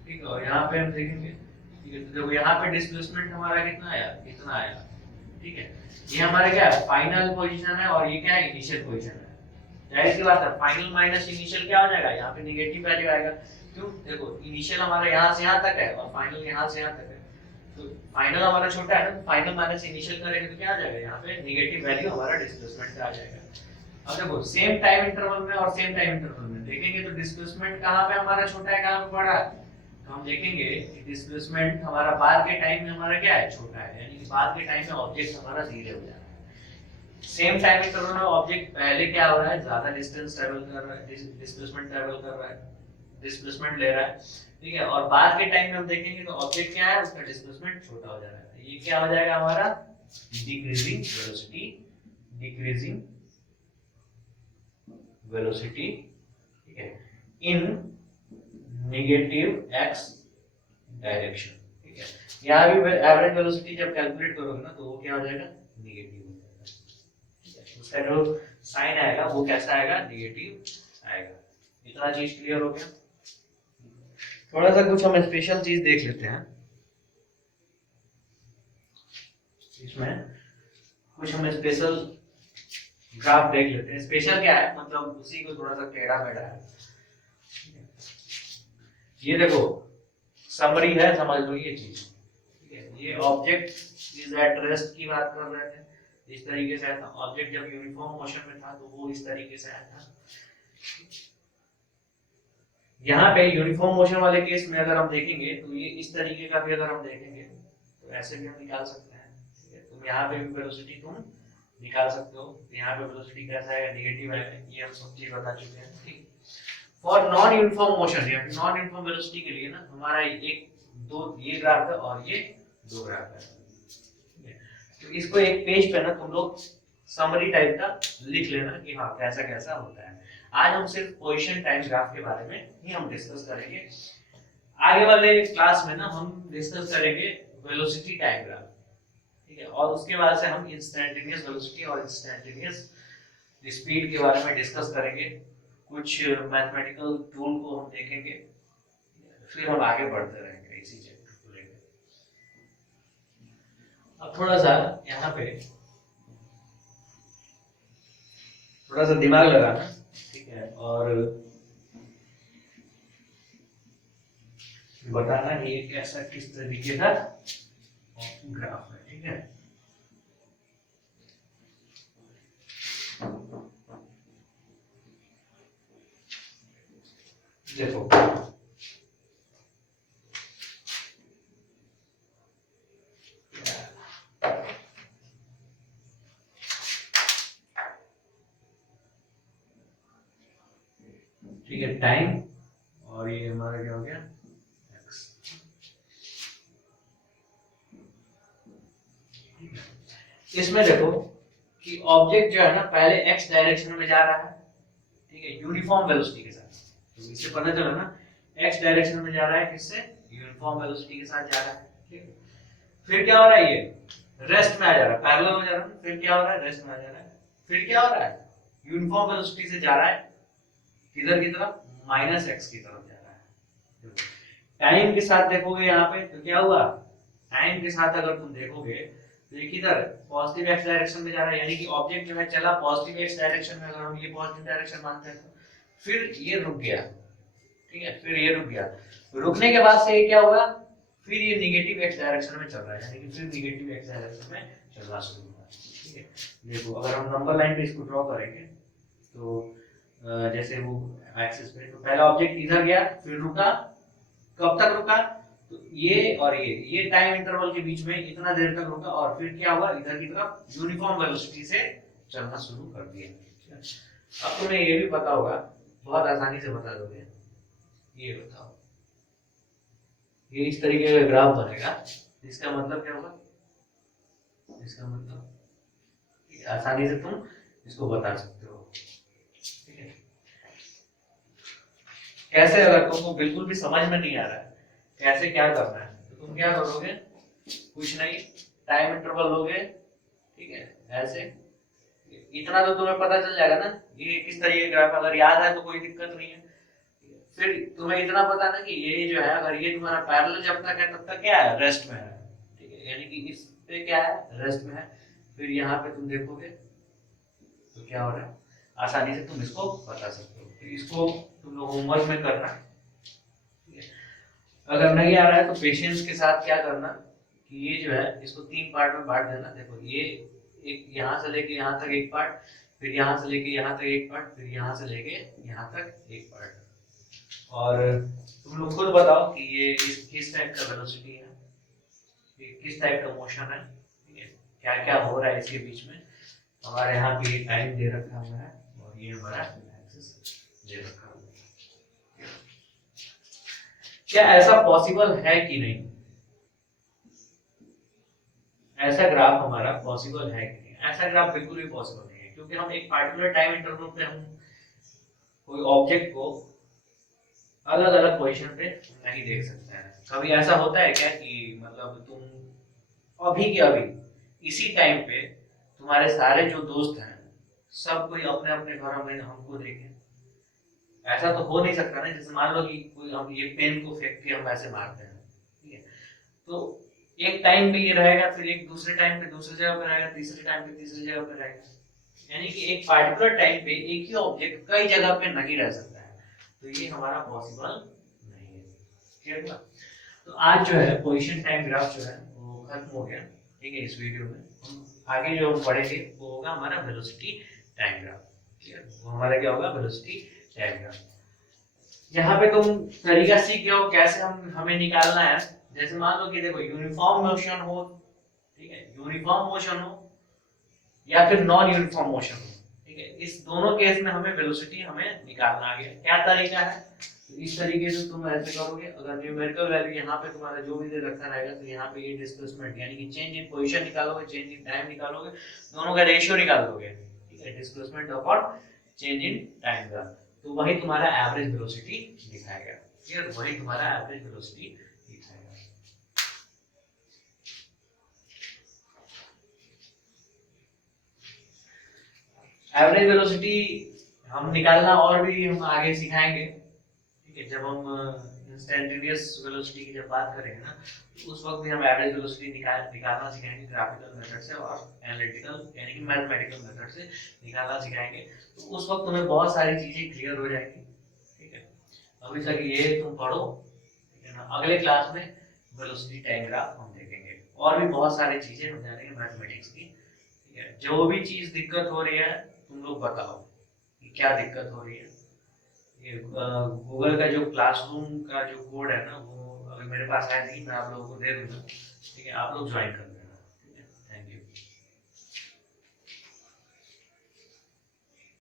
ठीक है, और यहाँ पे हम देखेंगे, ठीक है। तो देखो यहाँ पे डिस्प्लेसमेंट हमारा कितना आया, इतना आया, ठीक है। ये हमारा क्या है, फाइनल पोजीशन है और ये क्या है, इनिशियल पोजीशन है। जाहिर सी बात है फाइनल माइनस इनिशियल क्या हो जाएगा, यहाँ पे नेगेटिव वैल्यू आएगा। क्यों, देखो इनिशियल हमारा यहाँ से यहाँ तक है और फाइनल यहाँ से यहाँ तक है, तो फाइनल हमारा छोटा है ना, फाइनल माइनस इनिशियल करेंगे तो क्या आ जाएगा, यहाँ पे नेगेटिव वैल्यू हमारा डिस्प्लेसमेंट का आ जाएगा। अब देखो सेम टाइम इंटरवल में और सेम टाइम इंटरवल में देखेंगे तो डिस्प्लेसमेंट कहाँ पे हमारा छोटा है, कहाँ पे बड़ा है, तो हम देखेंगे कि डिस्प्लेसमेंट हमारा बाद के टाइम में हमारा क्या है, छोटा है, यानी कि बाद के टाइम में ऑब्जेक्ट हमारा धीरे हो जा रहा है। सेम टाइम इंटरवल में ऑब्जेक्ट पहले क्या हो रहा है, ज्यादा डिस्टेंस ट्रेवल कर रहा है, डिस्प्लेसमेंट ट्रेवल कर रहा है, डिस्प्लेसमेंट ले रहा है, ठीक है। और बाद के टाइम में हम देखेंगे तो ऑब्जेक्ट क्या है, उसका डिस्प्लेसमेंट छोटा हो जा रहा है, ये क्या हो जाएगा हमारा डिक्रीजिंग वेलोसिटी डिक्रीजिंग वेलोसिटी, ठीक है, इन नेगेटिव एक्स डायरेक्शन, ठीक है। यहाँ भी एवरेज वेलोसिटी जब कैलकुलेट करोगे ना तो वो क्या हो जाएगा, नेगेटिव हो जाएगा, ठीक है। उसका जो साइन आएगा वो कैसा आएगा, नेगेटिव आएगा। इतना चीज क्लियर हो गया। थोड़ा सा कुछ हम स्पेशल चीज देख लेते हैं इसमें, कुछ हम स्पेशल ग्राफ देख लेते हैं। स्पेशल क्या है, मतलब उसी को थोड़ा सा टेढ़ा मेढ़ा है। ये देखो समरी है, समझ लो ये चीज, ठीक है। ये ऑब्जेक्ट इज एट रेस्ट की बात कर रहे थे, इस तरीके से आया था। ऑब्जेक्ट जब यूनिफॉर्म मोशन में था तो वो इस तरीके से आया था। यहाँ पे यूनिफॉर्म मोशन वाले केस में अगर हम देखेंगे तो ये इस तरीके का भी अगर हम देखेंगे तो ऐसे भी हम निकाल सकते हैं, ठीक है। तुम यहाँ पे भी वेलोसिटी तुम निकाल सकते हो। यहाँ पे वेलोसिटी कैसा है, नेगेटिव है, ये हम सब चीज बता चुके हैं, ठीक। फॉर नॉन यूनिफॉर्म मोशन या नॉन यूनिफॉर्म वेलोसिटी के लिए ना हमारा एक दो ये ग्राफ है और ये दो ग्राफ है, ठीक है। तो इसको एक पेज पे ना तुम लोग समरी टाइप का लिख लेना कि हाँ कैसा कैसा होता है। आज हम सिर्फ पोजीशन टाइम ग्राफ के बारे में ही हम डिस्कस करेंगे। आगे वाले क्लास में ना हम डिस्कस करेंगे वेलोसिटी टाइम ग्राफ, ठीक है। और उसके बाद से हम इंस्टैन्टेनियस वेलोसिटी और इंस्टैन्टेनियस स्पीड के बारे में डिस्कस करेंगे। कुछ मैथमेटिकल टूल को हम देखेंगे, फिर हम आगे बढ़ते रहेंगे इसी चैप्टर को लेकर। अब थोड़ा सा यहाँ पे थोड़ा सा दिमाग लगाना, ठीक है, और बताना कि ये कैसा किस तरीके का ग्राफ है, ठीक है। देखो ठीक है, टाइम और ये हमारा क्या हो गया, एक्स। इसमें देखो कि ऑब्जेक्ट जो है ना पहले एक्स डायरेक्शन में जा रहा है, ठीक है, यूनिफॉर्म वेलोसिटी के साथ। तो इससे पता चला ना एक्स डायरेक्शन में जा रहा है, किससे, यूनिफॉर्म वेलोसिटी के साथ जा रहा है, ठीक है। फिर क्या हो रहा है, ये रेस्ट में आ जा रहा है, पैरेलल में जा रहा है। फिर क्या हो रहा है, रेस्ट में आ जा रहा है। फिर क्या हो रहा है, यूनिफॉर्म वेलोसिटी से जा रहा है किधर की तरफ, माइनस एक्स की तरफ जा रहा है। टाइम के साथ देखोगे यहाँ पे तो क्या हुआ, टाइम के साथ अगर तुम देखोगे तो ये किधर पॉजिटिव एक्स डायरेक्शन में जा रहा है, यानी कि ऑब्जेक्ट जो है चला पॉजिटिव एक्स डायरेक्शन में। अगर हम ये पॉजिटिव डायरेक्शन मानते हैं तो फिर ये रुक गया, ठीक है, फिर ये रुक गया। रुकने के बाद से ये क्या हुआ, फिर ये नेगेटिव एक्स डायरेक्शन में चल रहा है, यानी कि फिर नेगेटिव एक्स डायरेक्शन में चलना शुरू हुआ, ठीक है। देखो अगर हम नंबर लाइन पे इसको ड्रॉ करेंगे तो जैसे वो एक्सिस पे, तो पहला ऑब्जेक्ट इधर गया फिर रुका, कब तक रुका, तो ये और ये टाइम इंटरवल के बीच में इतना देर तक रुका, और फिर क्या हुआ, इधर की तरफ यूनिफॉर्म वेलोसिटी से चलना शुरू कर दिया। अब तुम्हें ये भी पता होगा, बहुत आसानी से बता दोगे। ये बताओ, ये इस तरीके का ग्राफ बनेगा, इसका मतलब क्या होगा, इसका मतलब आसानी से तुम इसको बता सकते हो, ठीक है। कैसे, अगर तुमको बिल्कुल भी समझ में नहीं आ रहा है कैसे क्या करना है तो तुम क्या करोगे, कुछ नहीं, टाइम इंटरवल लोगे, ठीक है, ऐसे। इतना तो तुम्हें पता चल जाएगा ना ये किस तरीके का ग्राफ, अगर याद है तो कोई दिक्कत नहीं है। फिर तुम्हें इतना पता ना कि ये जो है अगर ये तुम्हारा पैरेलल जब तक है तब तक क्या है, रेस्ट में है, ठीक है, यानी कि इस पे क्या है, रेस्ट में है। फिर यहाँ पे तुम देखोगे तो क्या हो रहा है, आसानी से तुम इसको बता सकते हो। तो इसको तुम लोग होमवर्क में करना, ठीक है। अगर नहीं आ रहा है तो पेशेंस के साथ क्या करना कि ये जो है इसको 3 पार्ट में बांट देना। देखो ये एक यहाँ से लेके यहाँ तक एक पार्ट, फिर यहाँ से लेके यहाँ तक एक पार्ट, फिर यहाँ से लेके यहाँ तक एक पार्ट। और तुम लोग खुद बताओ कि ये किस टाइप का वेलोसिटी है, ये किस टाइप का मोशन है, क्या क्या हो रहा है इसके बीच में। हमारे यहाँ पे टाइम दे रखा हुआ है और ये हमारा एक्सिस दे रखा हुआ है। क्या ऐसा पॉसिबल है कि नहीं, ऐसा ग्राफ हमारा पॉसिबल है कि नहीं। ऐसा ग्राफ बिल्कुल भी पॉसिबल नहीं है, क्योंकि हम एक पार्टिकुलर टाइम इंटरवल पे हम कोई ऑब्जेक्ट को अलग अलग पोजीशन पे नहीं देख सकते हैं। कभी ऐसा होता है क्या कि मतलब तुम अभी के अभी इसी टाइम पे तुम्हारे सारे जो दोस्त हैं सब कोई अपने अपने घरों में हमको देखे? ऐसा तो हो नहीं सकता ना। जैसे मान लो कि कोई हम ये पेन को फेंक के हम ऐसे मारते हैं, ठीक है, तो एक टाइम पे ये रहेगा, फिर एक दूसरे टाइम पे दूसरी जगह पे रहेगा, तीसरे टाइम पे तीसरी जगह पे रहेगा। यानी कि एक पार्टिकुलर टाइम पे एक ही ऑब्जेक्ट कई जगह पे नहीं रह सकता है, तो ये हमारा पॉसिबल नहीं है। क्लियर हुआ? तो आज जो है पोजीशन टाइम ग्राफ जो है वो खत्म हो गया, ठीक है। इस वीडियो में हम आगे जो हम पढ़ेंगे वो होगा हमारा वेलोसिटी टाइम ग्राफ। क्लियर? वो हमारा क्या होगा? Velocity time graph. यहाँ पे तुम तरीका सीख गए हो कैसे हम हमें निकालना है। जैसे मान लो कि देखो यूनिफॉर्म मोशन हो, ठीक है, यूनिफॉर्म मोशन हो या फिर नॉन यूनिफॉर्म मोशन हो, ठीक है, इस दोनों केस में हमें वेलोसिटी हमें निकालना आ गया। क्या तरीका है? तो इस तरीके से तुम ऐसे करोगे, अगर न्यूमेरिकल वैल्यू यहाँ पे तुम्हारा जो भी दे रखा रहेगा तो यहाँ पे ये डिस्प्लेसमेंट यानी कि चेंज इन पोजीशन निकालोगे, चेंज इन टाइम निकालोगे, दोनों का रेशियो निकाल दोगे, ठीक है, displacement upon change in time का, तो वही तुम्हारा एवरेज वेलोसिटी दिखाएगा। क्लियर? वही तुम्हारा एवरेज वेलोसिटी दिखाएगा। एवरेज वेलोसिटी हम निकालना और भी हम आगे सिखाएंगे, ठीक है। जब हम इंस्टेंटेनियस वेलोसिटी की जब बात करेंगे ना, तो उस वक्त भी हम एवरेज वेलोसिटी निकालना सिखाएंगे ग्राफिकल मेथड से और एनालिटिकल यानी कि मैथमेटिकल मेथड से निकालना सिखाएंगे। तो उस वक्त तुम्हें बहुत सारी चीजें क्लियर हो जाएंगी, ठीक है। अभी तक ये तुम पढ़ो, ठीक है ना। अगले क्लास में वेलोसिटी टाइम ग्राफ हम देखेंगे, और भी बहुत सारी चीजें हम जानेंगे मैथमेटिक्स की, ठीक है। जो भी चीज दिक्कत हो रही है तुम लोग बताओ कि क्या दिक्कत हो रही है। ये गूगल का जो क्लासरूम का जो कोड है ना, वो अभी मेरे पास है नहीं, मैं आप लोगों को दे दूंगा, ठीक है, आप लोग ज्वाइन कर लेना।